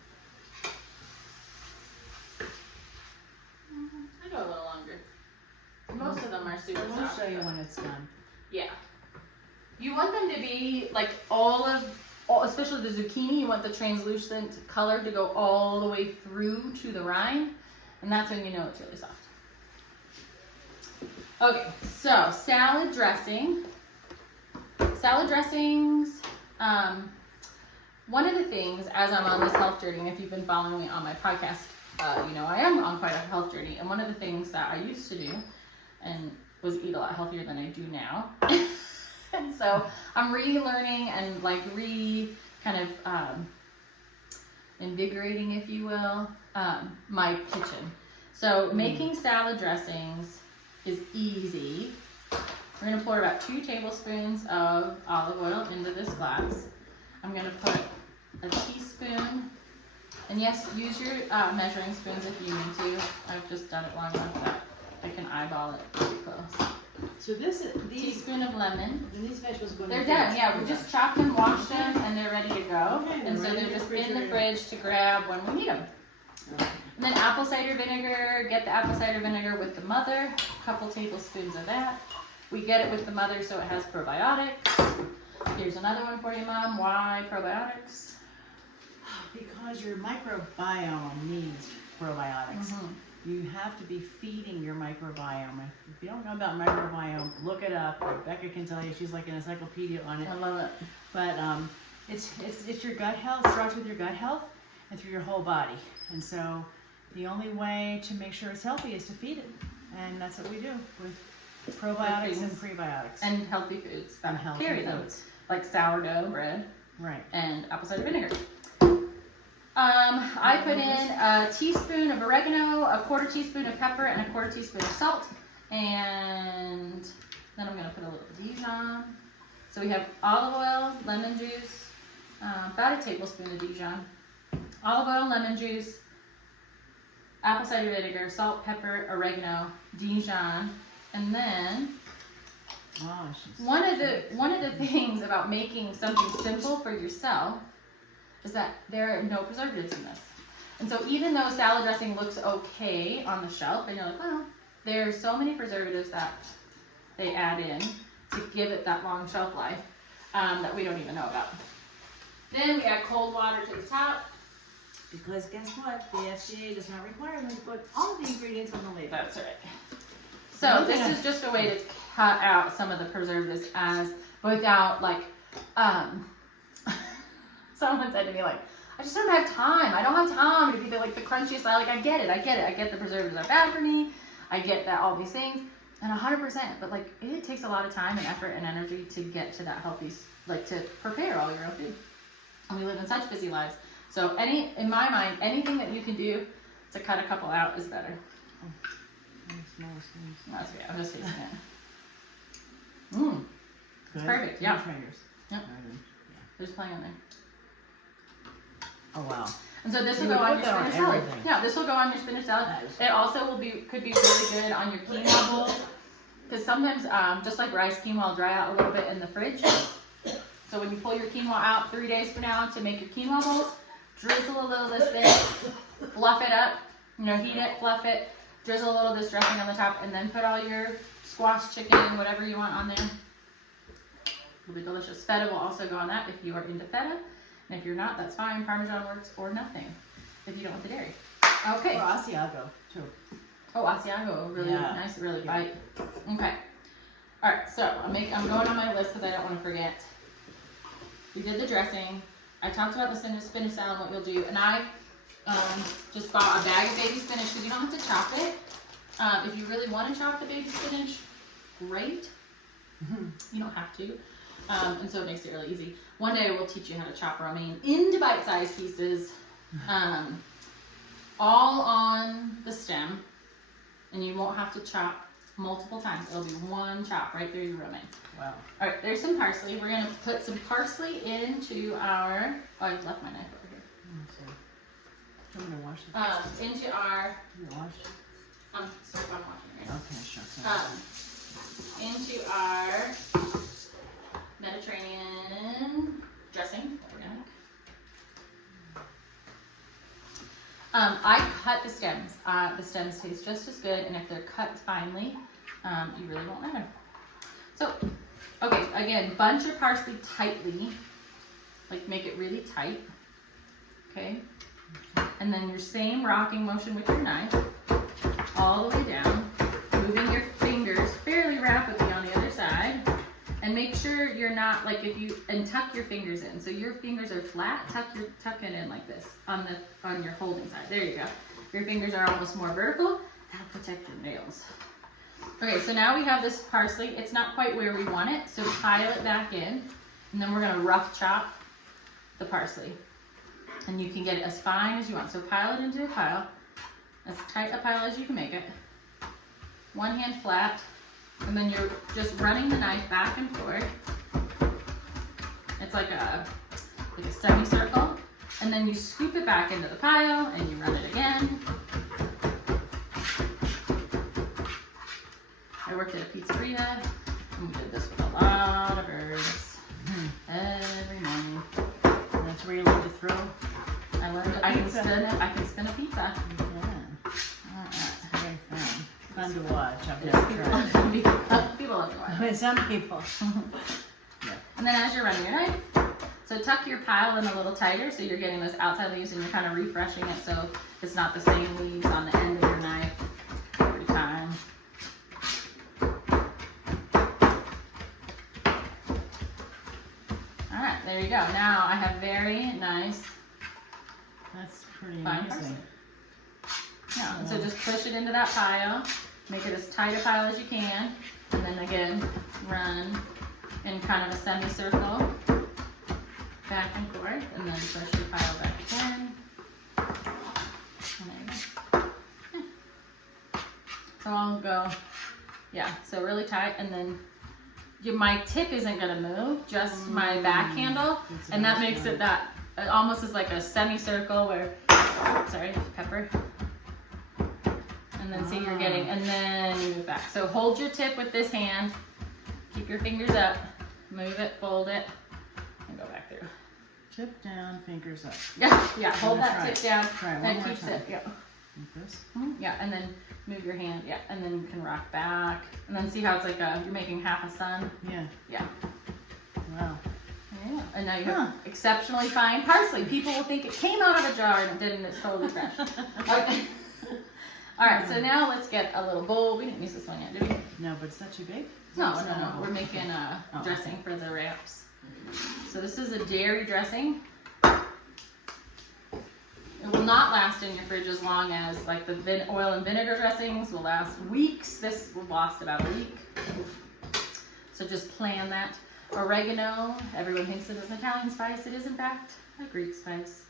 I go a little longer. Most of them are super I'm soft. gonna show you though. when it's done. Yeah. You want them to be like especially the zucchini, you want the translucent color to go all the way through to the rind, and that's when you know it's really soft. Okay, so salad dressing. Salad dressings, one of the things as I'm on this health journey, and if you've been following me on my podcast, you know I am on quite a health journey, and one of the things that I used to do and was eat a lot healthier than I do now. And so I'm relearning and like invigorating, if you will, my kitchen. So making salad dressings is easy. We're gonna pour about 2 tablespoons of olive oil into this glass. I'm gonna put a teaspoon, and yes, use your measuring spoons if you need to. I've just done it long enough that I can eyeball it pretty close. So these Teaspoon of lemon. these vegetables go in They're the fridge. done, yeah. We just chopped them, washed them, and they're ready to go. Okay, And so ready they're in the just in the refrigerator. fridge to grab when we need them. Okay. And then apple cider vinegar. Get the apple cider vinegar with the mother. A couple tablespoons of that. We get it with the mother so it has probiotics. Here's another one for you, Mom. Why probiotics? Because your microbiome needs probiotics. Mhm. You have to be feeding your microbiome. If you don't know about microbiome, look it up. Rebecca can tell you. She's like an encyclopedia on it. I love it. But it's your gut health. It starts with your gut health and through your whole body. And so the only way to make sure it's healthy is to feed it. And that's what we do with probiotics and prebiotics. And healthy foods that And healthy carry them, foods. like sourdough bread Right. and apple cider vinegar. I put in a teaspoon of oregano, a 1/4 teaspoon of pepper, and a 1/4 teaspoon of salt. And then I'm going to put a little Dijon. So we have olive oil, lemon juice, about a tablespoon of Dijon, olive oil, lemon juice, apple cider vinegar, salt, pepper, oregano, Dijon, and then Wow. one of the things about making something simple for yourself is that there are no preservatives in this. And so even though salad dressing looks okay on the shelf, and you're like, well, there are so many preservatives that they add in to give it that long shelf life that we don't even know about. Then we add cold water to the top. Because guess what? The FDA does not require them to put all of the ingredients on the label. That's right. So this is just a way to cut out some of the preservatives without like, someone said to me like, I just don't have time. I don't have time to be the crunchiest. I get it. I get the preservatives are bad for me. I get that all these things, and 100%. But like, it takes a lot of time and effort and energy to get to that healthy, to prepare all your own food. And we live in such busy lives. So in my mind, anything that you can do to cut a couple out is better. That's good. I'm just tasting it. Mmm. Good. Perfect, yeah. Try yours. Yep. Yeah. There's plenty on there. Oh wow. And so this You will go would on put your that on spinach salad. everything. Yeah, this will go on your spinach salad. Nice. It also could be really good on your quinoa bowls. Because sometimes, just like rice, quinoa will dry out a little bit in the fridge. So when you pull your quinoa out 3 days from now to make your quinoa bowls, drizzle a little of this in, fluff it up, heat it, fluff it, drizzle a little of this dressing on the top, and then put all your squash, chicken, whatever you want on there. It'll be delicious. Feta will also go on that if you are into feta. And if you're not, that's fine. Parmesan works or nothing if you don't want the dairy. Okay. Or Asiago too. Oh, Asiago, really Yeah. nice, really Yeah. bite. Okay. All right, so I'm going on my list because I don't want to forget. We did the dressing. I talked about the spinach salad, what you'll do, and I just bought a bag of baby spinach because you don't have to chop it. If you really want to chop the baby spinach, great. You don't have to. And so it makes it really easy. One day we'll teach you how to chop romaine into bite-sized pieces, all on the stem, and you won't have to chop multiple times. It'll be one chop right through your romaine. Wow. All right, there's some parsley. We're gonna put some parsley into our. Oh, I left my knife over here. Do you want me to wash it? Into our. You wash it? I'm watching it right now. Okay, sure. Into our Mediterranean dressing, organic. I cut the stems. The stems taste just as good, and if they're cut finely, you really won't matter. So, okay, again, bunch your parsley tightly, like make it really tight, okay? And then your same rocking motion with your knife, all the way down, moving your fingers fairly rapidly on the other side, and make sure you're not, like and tuck your fingers in. So your fingers are flat, tuck it in like this on your holding side. There you go. Your fingers are almost more vertical. That'll protect your nails. Okay, so now we have this parsley. It's not quite where we want it, so pile it back in, and then we're gonna rough chop the parsley. And you can get it as fine as you want. So pile it into a pile, as tight a pile as you can make it. One hand flat, and then you're just running the knife back and forth. It's like a semicircle, and then you scoop it back into the pile, and you run it again. I worked at a pizzeria, and we did this with a lot of herbs every morning. And that's where you learn to throw. I learned I can spin a pizza. Yeah. Very fun. Fun to watch. I've Yes, never tried. people love to watch. But some people. And then as you're running your knife, so tuck your pile in a little tighter so you're getting those outside leaves and you're kind of refreshing it so it's not the same leaves on the end of your knife every time. Alright, there you go. Now I have very nice That's pretty fine amazing. parsley. Yeah, and so just push it into that pile, make it as tight a pile as you can, and then again, run in kind of a semicircle, back and forth, and then push your pile back again. And there you go. Yeah. So I'll go, yeah, so really tight, and then my tip isn't gonna move, just my back handle, That's and that nice makes one. it almost is like a semicircle where, sorry, pepper. And then see you're getting, and then you move back. So hold your tip with this hand, keep your fingers up, move it, fold it, and go back through. Tip down, fingers up. Yeah, hold that Try tip it. down, Try it one that more keeps time. it, yeah. Like this. Yeah, and then move your hand, yeah, and then you can rock back. And then see how it's like you're making half a sun? Yeah. Yeah. Wow. Yeah. And now you have exceptionally fine parsley. People will think it came out of a jar and it didn't, it's totally fresh. Okay. All right, so now let's get a little bowl. We didn't use this one yet, did we? No, but it's not too big? No, It's no, not no. a bowl. We're making a Oh. dressing for the wraps. So this is a dairy dressing. It will not last in your fridge as long as like the oil and vinegar dressings will last weeks. This will last about a week. So just plan that. Oregano, everyone thinks it is an Italian spice. It is in fact a Greek spice.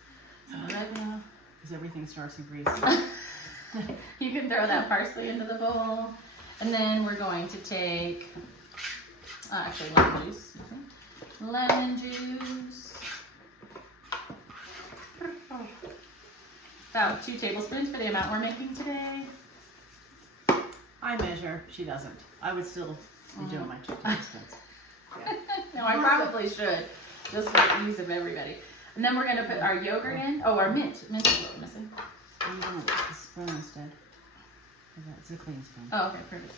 So oregano. Because everything starts in Greece. You can throw that parsley into the bowl. And then we're going to take, actually lemon juice. Lemon juice. About 2 tablespoons for the amount we're making today. I measure. She doesn't. I would still be doing my 2 tablespoons. No, I probably should, just for the ease of everybody. And then we're going to put our yogurt in. Oh, our mint. Mint is what we're missing. I'm going to use the spoon instead. It's a clean spoon. Oh, okay, perfect.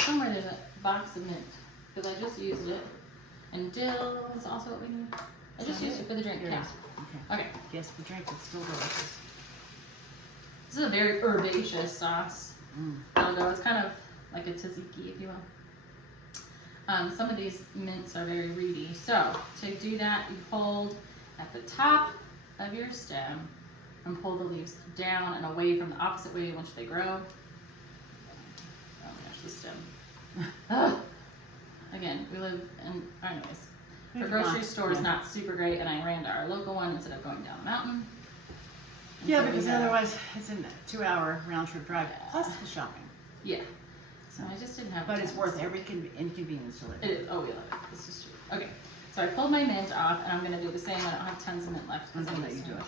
Somewhere there's a box of mint, because I just used it. And dill is also what we need. I just used it for the drink, Here it yeah. is. Okay. Okay, Yes, the drink is still delicious. this is a very herbaceous sauce. Mm. Although it's kind of like a tzatziki, if you will. Some of these mints are very reedy. So to do that, you hold at the top of your stem and pull the leaves down and away from the opposite way in which they grow. Oh gosh, the stem. Ugh. Again, we live in, anyways, the grocery store is not super great, and I ran to our local one instead of going down the mountain. And Yeah, so we because had- otherwise it's a 2-hour round trip drive plus the shopping. Yeah. So I just didn't have. But it's time. worth every inconvenience to live. It is. Oh, we love it. This is true. Okay. So I pulled my mint off, and I'm gonna do the same. I don't have tons of mint left because I'm I gonna used let you too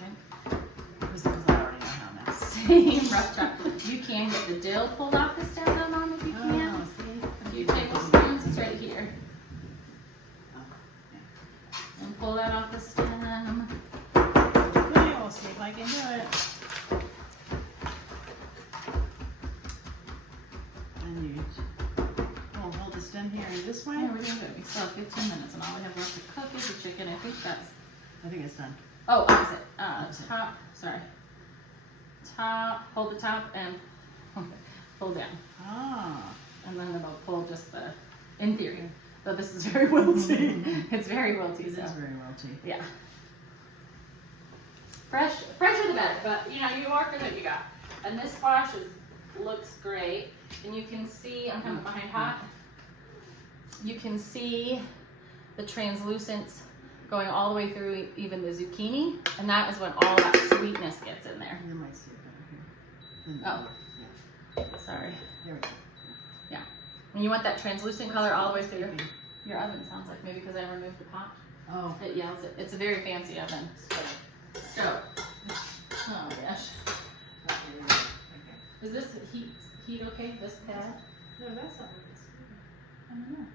do much it. Because I already know how now. Same rough chop. You can get the dill pulled off the stem, though, Mom, if you can. Oh, see? A few tablespoons. It's right here. pull that off the stem. Okay, we'll see if I can do it. And you hold the stem here in this way. Yeah, we're doing good. We still have 15 minutes, and all we have left to cook is the chicken. I think it's done. Oh, opposite. Opposite. Top. Sorry. Top. Hold the top and pull down, Ah. and then it'll pull just the. In theory, though this is very wilty. It's very wilty. It So. is very wilty. Yeah. Fresher the better, but you know, you work with what you got. And this squash looks great. And you can see, I'm coming behind hot. You can see the translucence going all the way through even the zucchini. And that is when all that sweetness gets in there. You might see it better here. Oh. Yeah. Sorry. There we go. Yeah. And you want that translucent color all the way through your oven, sounds like. Maybe because I removed the pot. Oh. It yells it. It's a very fancy oven. So, oh gosh. Okay. Is this heat okay? This pad? No, that's not what it's. I don't know.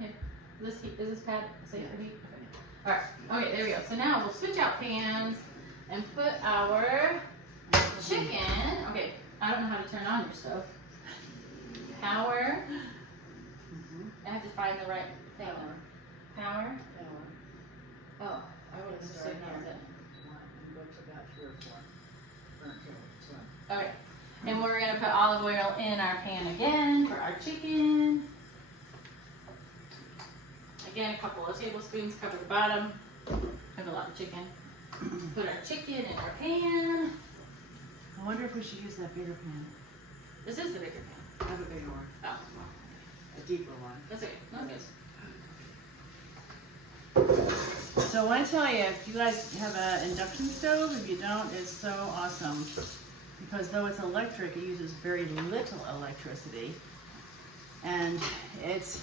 Here, is this pad safe for heat? Okay. All right. Okay, there we go. So now we'll switch out pans and put our chicken. Okay, I don't know how to turn on your stove. Power. I have to find the right thing. Power. Oh, I would have Start signaled here. it. And go to about 3 or 4. Okay. And we're gonna put olive oil in our pan again for our chicken. Again, a couple of tablespoons cover the bottom. I have a lot of chicken. Put our chicken in our pan. I wonder if we should use that bigger pan. This is the bigger pan. I have a bigger one. Oh, well, A deeper one. that's okay. Not good. So I want to tell you, if you guys have an induction stove, if you don't, it's so awesome. Because though it's electric, it uses very little electricity. And it's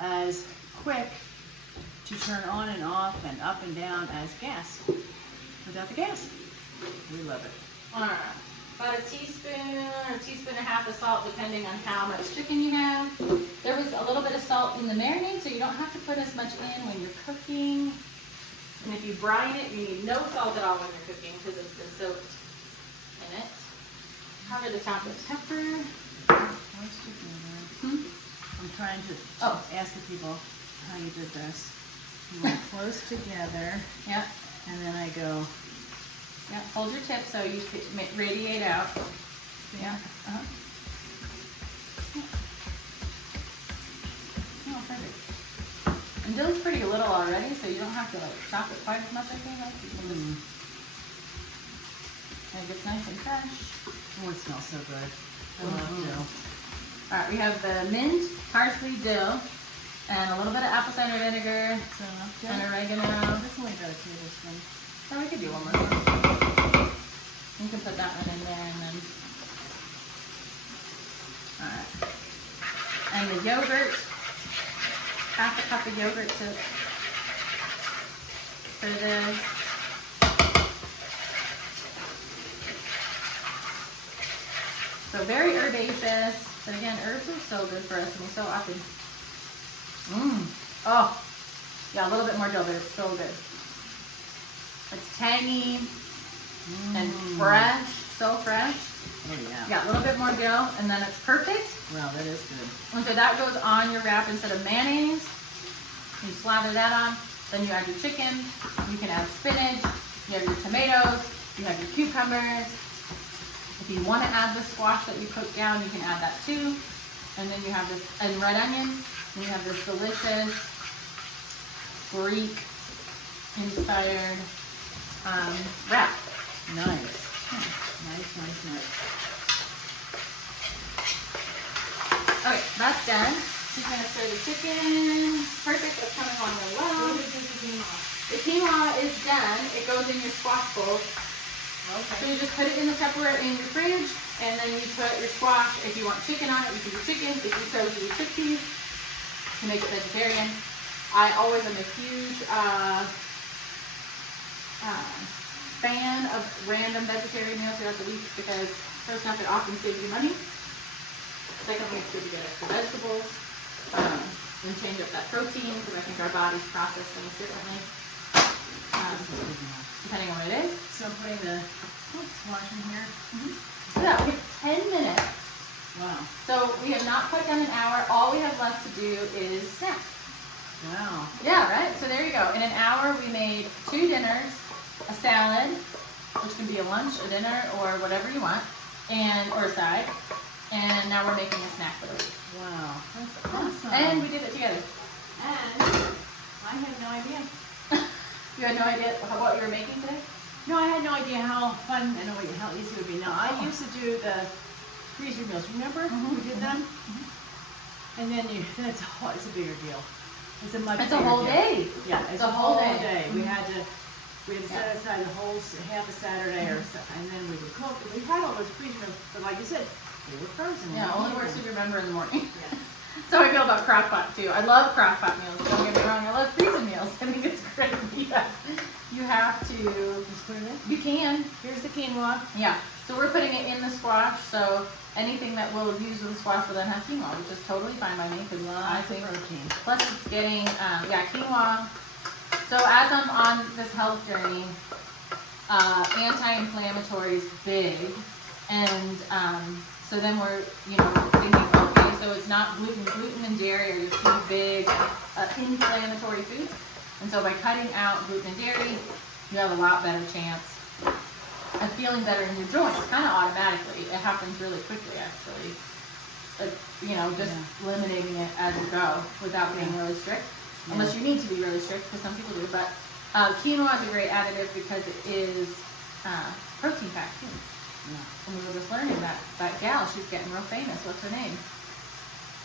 as quick to turn on and off and up and down as gas. Without the gas. We love it. Alright. About a teaspoon or a teaspoon and a half of salt, depending on how much chicken you have. There was a little bit of salt in the marinade, so you don't have to put as much in when you're cooking. And if you brine it, you need no salt at all when you're cooking because it's been soaked in it. Cover the top with pepper. Close together. Hmm? I'm trying to ask the people how you did this. You went close together, Yeah. and then I go. Yeah. Hold your tip so you can radiate out. Yeah. Uh-huh. Oh, perfect. And Dill's pretty little already, so you don't have to like chop it quite as much. I think. Like, you can just, and it gets nice and fresh. Oh, it smells so good. I love dill. All right, we have the mint, parsley, dill, and a little bit of apple cider vinegar So and oregano. That's only about a tablespoon. Oh, we could do one more. You can put that one in there and then. Alright. And the yogurt. Half a cup of yogurt for this. So very herbaceous. But again, herbs are so good for us and we so often. Oh. Yeah, a little bit more dill, but it's so good. It's tangy and fresh, so fresh. Oh yeah. Yeah, a little bit more dill, and then it's perfect. Wow, that is good. And so that goes on your wrap instead of mayonnaise. You slather that on. Then you add your chicken. You can add spinach. You have your tomatoes. You have your cucumbers. If you want to add the squash that you cooked down, you can add that too. And then you have this, and red onion. And you have this delicious Greek inspired wrap. Nice. Nice. Okay, that's done. She's gonna stir the chicken. Perfect, it's coming along really well. The quinoa is done. It goes in your squash bowl. Okay. So you just put it in the Tupperware in your fridge, and then you put your squash. If you want chicken on it, you can do chicken. If you chose to do chickpeas, to make it vegetarian. I always am a huge fan of random vegetarian meals throughout the week because first off, it often saves you money. Secondly, it's good to get extra vegetables. and change up that protein because I think our bodies process things differently, depending on what it is. So I'm putting the squash in here. Yeah, we have 10 minutes. Wow. So we have not quite done an hour. All we have left to do is snack. Wow. Yeah, right? So there you go. In an hour, we made 2 dinners, a salad, which can be a lunch, a dinner, or whatever you want, or a side. And now we're making a snack for the week. Wow. That's awesome. And we did it together. And I had no idea. You had no idea what you were making today? No, I had no idea how fun and how easy it would be. Now, I used to do the freezer meals. Remember? We did them? And then it's a bigger deal. It's a much It's bigger a whole deal. day. Yeah, it's a whole day. We had to set aside the whole half a Saturday and then we would cook. We had all those freezer meals, but like you said, they were frozen. Yeah, only works if you remember in the morning. Yeah. So I feel about crock pot too. I love crock pot meals. Don't get me wrong. I love freezer meals. I think it's great. You have to. Just put it in. You can. Here's the quinoa. Yeah. So we're putting it in the squash. So anything that we'll use with the squash will then have quinoa, which is totally fine by me because I think protein. plus it's getting quinoa. So as I'm on this health journey, anti-inflammatory is big, and so then we're thinking, okay, so it's not gluten. Gluten and dairy are your 2 big inflammatory foods, and so by cutting out gluten and dairy, you have a lot better chance of feeling better in your joints, kind of automatically. It happens really quickly, actually. Like, just eliminating it as you go without being really strict. Unless you need to be really strict, because some people do. But quinoa is a great additive because it is protein packed too. Yeah. And we were just learning that gal, she's getting real famous. What's her name?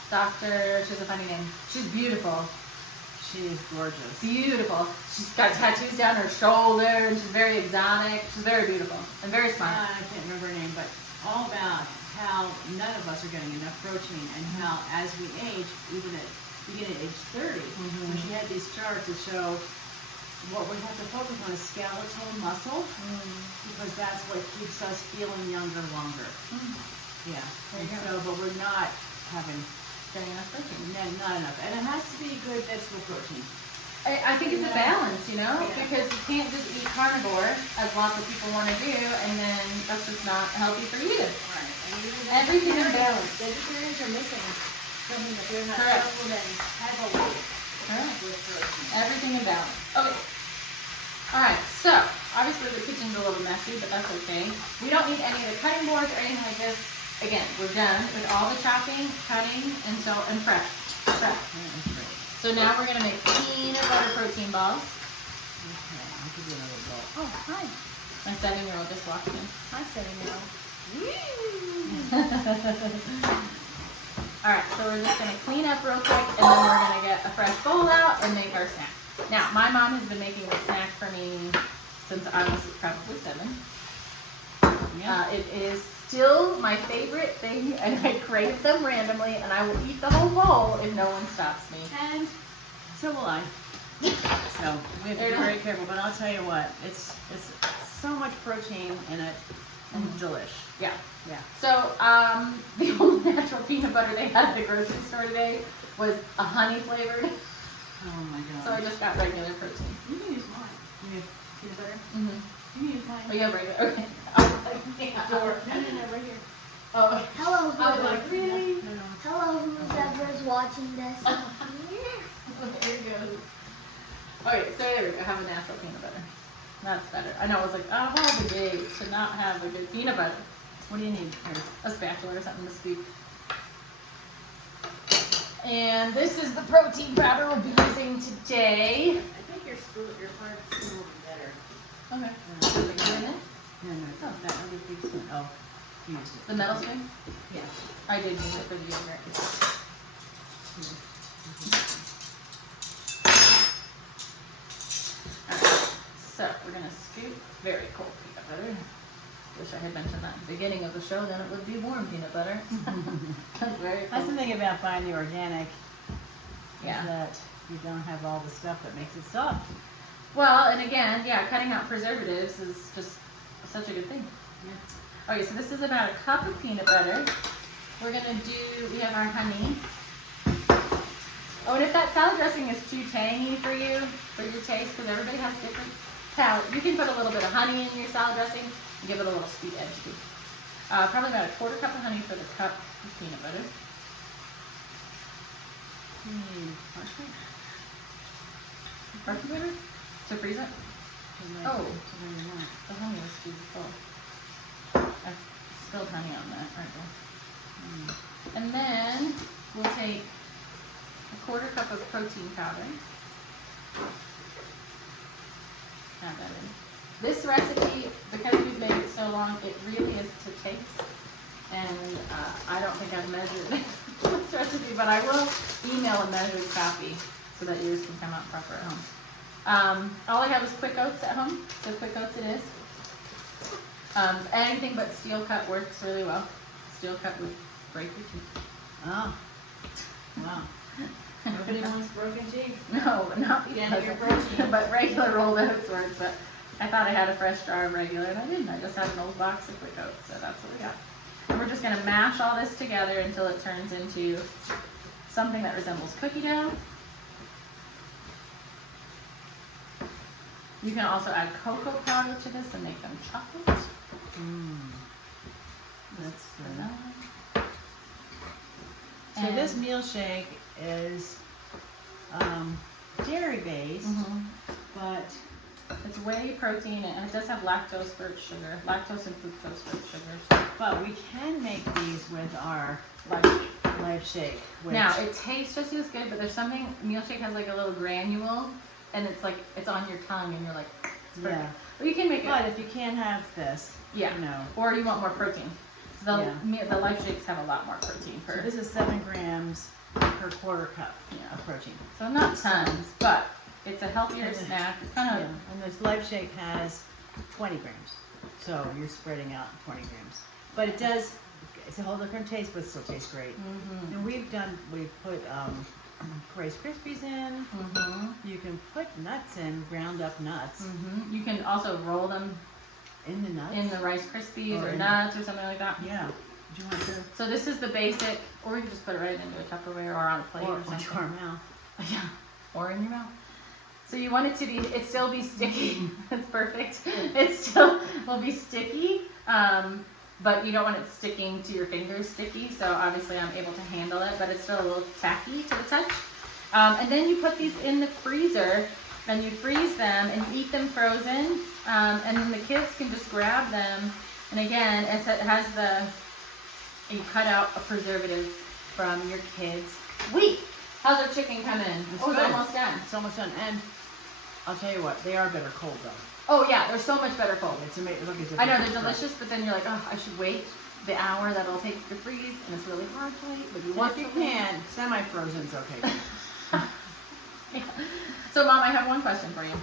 She has a funny name. She's beautiful. She is gorgeous. Beautiful. She's got tattoos down her shoulder, and she's very exotic. She's very beautiful and very smart. I can't remember her name, but all about how none of us are getting enough protein and how as we age, even at beginning at age 30, when she had these charts to show what we have to focus on is skeletal muscle, because that's what keeps us feeling younger longer. Yeah. And so, but we're not Getting enough protein. not enough. And it has to be good vegetable protein. I think it's a balance, because you can't just eat carnivore, as lots of people want to do, and then that's just not healthy for you either. Right. Everything in balance. Vegetarians are missing something that they're not Correct. supplementing heavily Alright. with protein. Everything in balance. Okay. Alright, so obviously the kitchen's a little messy, but that's okay. We don't need any of the cutting boards or anything like this. Again, we're done with all the chopping, cutting, and prep. So now we're gonna make peanut butter protein balls. Okay, I'll give you another bowl. Oh, hi. My 7-year-old just walked in. Hi, 7-year-old. Alright, so we're just gonna clean up real quick, and then we're gonna get a fresh bowl out and make our snack. Now, my mom has been making the snack for me since I was probably 7. Yeah. It is still my favorite thing, and I crave them randomly, and I will eat the whole bowl if no one stops me. And so will I. So we have to be very careful, but I'll tell you what, it's so much protein in it and delish. Yeah. Yeah. So, the only natural peanut butter they had at the grocery store today was a honey flavored, Oh my god. so I just got regular protein. You can use mine. You need peanut butter? Mm-hmm. You can use mine. Oh, you have regular, okay. I was like, yeah. No, right here. Oh, Hello, I was like, really? No. hello, whoever's watching this. There it goes. Okay, so there we go. Have a natural peanut butter. That's better. I know, I was like, of all the days to not have a good peanut butter. What do you need? Here. A spatula or something to scoop. And this is the protein powder we'll be using today. I think your hard spoon will be better. Okay. No, Put it in it? no, that other big spoon. Oh, you used it. The metal spoon? Yeah. I did use it for the yogurt. Alright, so we're gonna scoop very cold peanut butter. Wish I had mentioned that at the beginning of the show, then it would be warm peanut butter. That's very That's the cold. thing about buying the organic, Yeah. is that you don't have all the stuff that makes it soft. Well, and again, yeah, cutting out preservatives is just such a good thing. Yeah. Okay, so this is about a cup of peanut butter. We have our honey. Oh, and if that salad dressing is too tangy for you, for your taste, because everybody has different palate, you can put a little bit of honey in your salad dressing and give it a little sweet edge too. Probably about a quarter cup of honey for the cup of peanut butter. Parchment paper to freeze it. Oh, the honey was too full. I spilled honey on that right there. And then we'll take a quarter cup of protein powder. Add that in. This recipe, because we've made it so long, it really is to taste. And I don't think I've measured this recipe, but I will email a measured copy so that yours can come out proper at home. All I have is Quick Oats at home, so Quick Oats it is. Anything but steel cut works really well. Steel cut would break your teeth. Oh, wow. Nobody wants broken teeth. No, not Get because your protein. but regular rolled oats works. But I thought I had a fresh jar of regular, and I didn't. I just had an old box of Quick Oats, so that's what we got. And we're just gonna mash all this together until it turns into something that resembles cookie dough. You can also add cocoa powder to this and make them chocolate. That's Vanilla. So this meal shake is dairy based, but It's whey protein and it does have lactose for its sugar, lactose and fructose for its sugars. but we can make these with our life shake. Which, Now it tastes just as good, but there's something meal shake has like a little granule, and it's like it's on your tongue, and you're like, it's perfect. yeah. Or you can make But it, if you can't have this, yeah. you know. Or you want more protein. So Yeah. the life shakes have a lot more protein So per. this is 7 grams per quarter cup Yeah. of protein. So not tons, but it's a healthier And snack. It's kind Yeah. of And this life shake has 20 grams. So you're spreading out 20 grams. But it does, it's a whole different taste, but it still tastes great. And we've put Rice Krispies in. You can put nuts in, ground up nuts You can also roll them in the nuts. in the Rice Krispies Or or in- nuts or something like that. Yeah. Do you want to? So this is the basic, or you can just put it right into a Tupperware or on a plate Or or something. to our mouth. Yeah, or in your mouth. So you want it to be, it still be sticky. It's perfect. It still will be sticky, but you don't want it sticking to your fingers sticky. So obviously I'm able to handle it, but it's still a little tacky to the touch. And then you put these in the freezer and you freeze them and you eat them frozen. And then the kids can just grab them. And again, it has you cut out a preservative from your kids' wheat. How's our chicken coming? It's Oh, it's good. almost done. It's almost done. And I'll tell you what, they are better cold though. Oh yeah, they're so much better cold. It's amazing. Look, I know they're delicious, but then you're like, oh, I should wait the hour that it'll take to freeze, and it's really hard to wait. But you want If you to wait. can, semi-frozen's okay. Yeah. So, Mom, I have one question for you.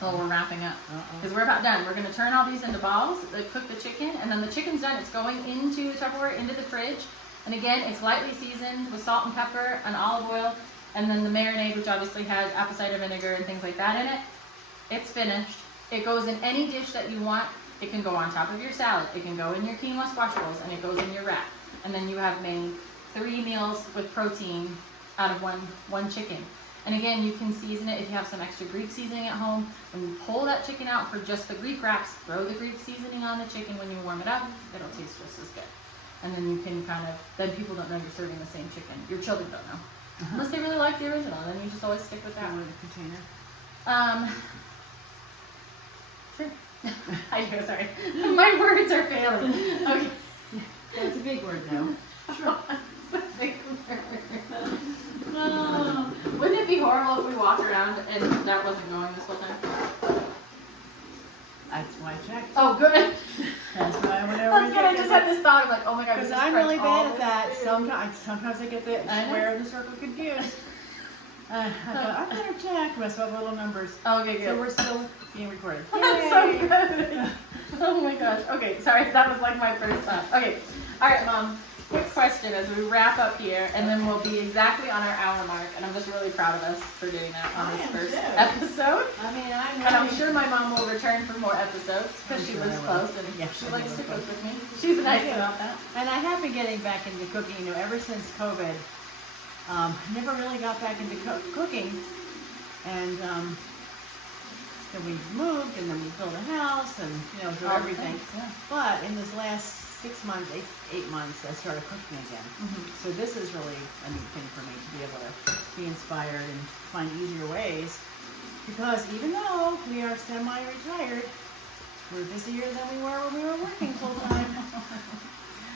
Well, we're wrapping up because we're about done. We're going to turn all these into balls. Cook the chicken, and then the chicken's done. It's going into the Tupperware, into the fridge. And again, it's lightly seasoned with salt and pepper and olive oil, and then the marinade, which obviously has apple cider vinegar and things like that in it. It's finished. It goes in any dish that you want. It can go on top of your salad. It can go in your quinoa squash bowls, and it goes in your wrap. And then you have made 3 meals with protein out of one chicken. And again, you can season it if you have some extra Greek seasoning at home. When you pull that chicken out for just the Greek wraps, throw the Greek seasoning on the chicken when you warm it up. It'll taste just as good. And then you can then people don't know you're serving the same chicken. Your children don't know. Unless they really like the original, then you just always stick with that That one. one container. Sure. I do, sorry. My words are failing. Okay. That's a big word though. Sure. Oh, wouldn't it be horrible if we walked around and that wasn't going this whole time? That's why I checked. Oh, good. That's why whenever That's good. I just had this thought. I'm like, oh my god. we Because just I'm pressed really all bad at this that. food. Sometimes I get the I know. square and the circle confused. I thought, I better check. Must have little numbers. Okay, good. So we're still being recorded. That's so Yay! good. Oh my gosh. Okay, sorry. That was like my first thought. Okay. All right, Mom. Quick question as we wrap up here, and then we'll be exactly on our hour mark. And I'm just really proud of us for doing that on I this am first too. episode. I mean, And I'm sure my mom will return for more episodes because I'm she sure lives I will. close and Yeah, she I likes will. to cook with me. She's nice about that. And I have been getting back into cooking, ever since COVID. never really got back into cooking. And then we moved, and then we built a house, and do everything. Yeah. But in this last 6 months, 8 months, I started cooking again. So this is really a neat thing for me to be able to be inspired and find easier ways. Because even though we are semi-retired, we're busier than we were when we were working full time.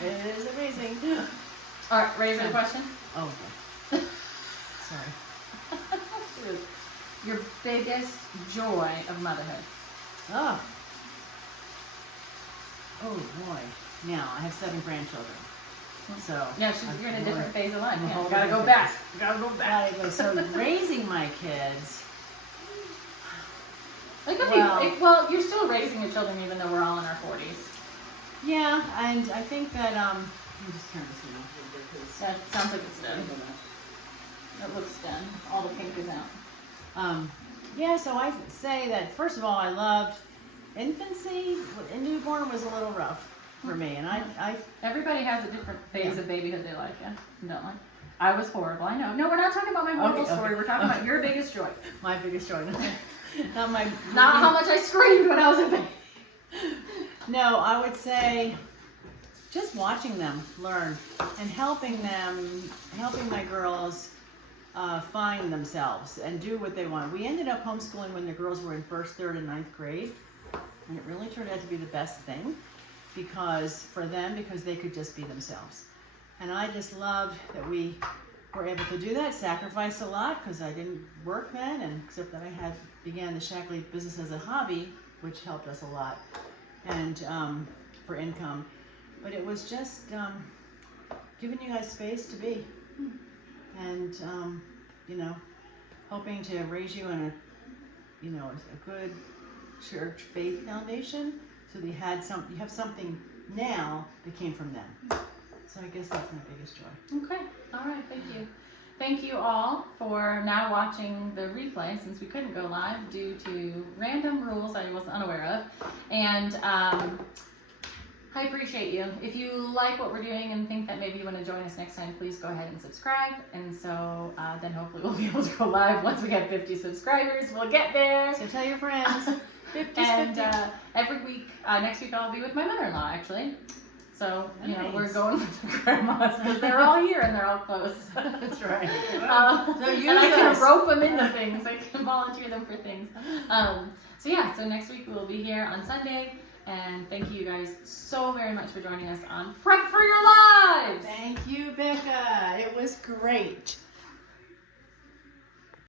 It is amazing. All right, raise your question. Oh, okay. Sorry. Your biggest joy of motherhood. Oh. Oh boy. Now I have 7 grandchildren. So Yeah, you're in a different phase of life. I'm a Yeah, whole gotta go different back. phase. Gotta go back. So raising my kids. Like, Well- well, you're still raising your children even though we're all in our 40s. Yeah, and I think that let me just turn this one off because That sounds like it's done. It looks done. All the pink is out. yeah, so I say that first of all, I loved infancy. Newborn was a little rough for me, and I Everybody has a different phase of babyhood they like, yeah? And don't like. I was horrible, I know. No, we're not talking about my horrible Okay, story. okay. We're talking about your biggest joy. my biggest joy. Not my. Not how much I screamed when I was a baby. No, I would say just watching them learn and helping my girls find themselves and do what they want. We ended up homeschooling when the girls were in 1st, 3rd, and 9th grade, and it really turned out to be the best thing because they could just be themselves. And I just loved that we were able to do that, sacrificed a lot because I didn't work then, and except that I began the Shackley business as a hobby, which helped us a lot, and for income. But it was just giving you guys space to be, and hoping to raise you in a good church faith foundation, so that you have something now that came from them. So I guess that's my biggest joy. Okay, all right, thank you. Thank you all for now watching the replay since we couldn't go live due to random rules I was unaware of. And I appreciate you. If you like what we're doing and think that maybe you want to join us next time, please go ahead and subscribe. And so then hopefully we'll be able to go live once we get 50 subscribers. We'll get there. So tell your friends. 50's And 50. every week, next week I'll be with my mother-in-law actually. So, Nice. we're going with the grandmas because they're all here and they're all close. That's right. So use and I can us. rope them into things. I can volunteer them for things. So next week we'll be here on Sunday. And thank you guys so very much for joining us on Prep for Your Lives. Thank you, Becca. It was great.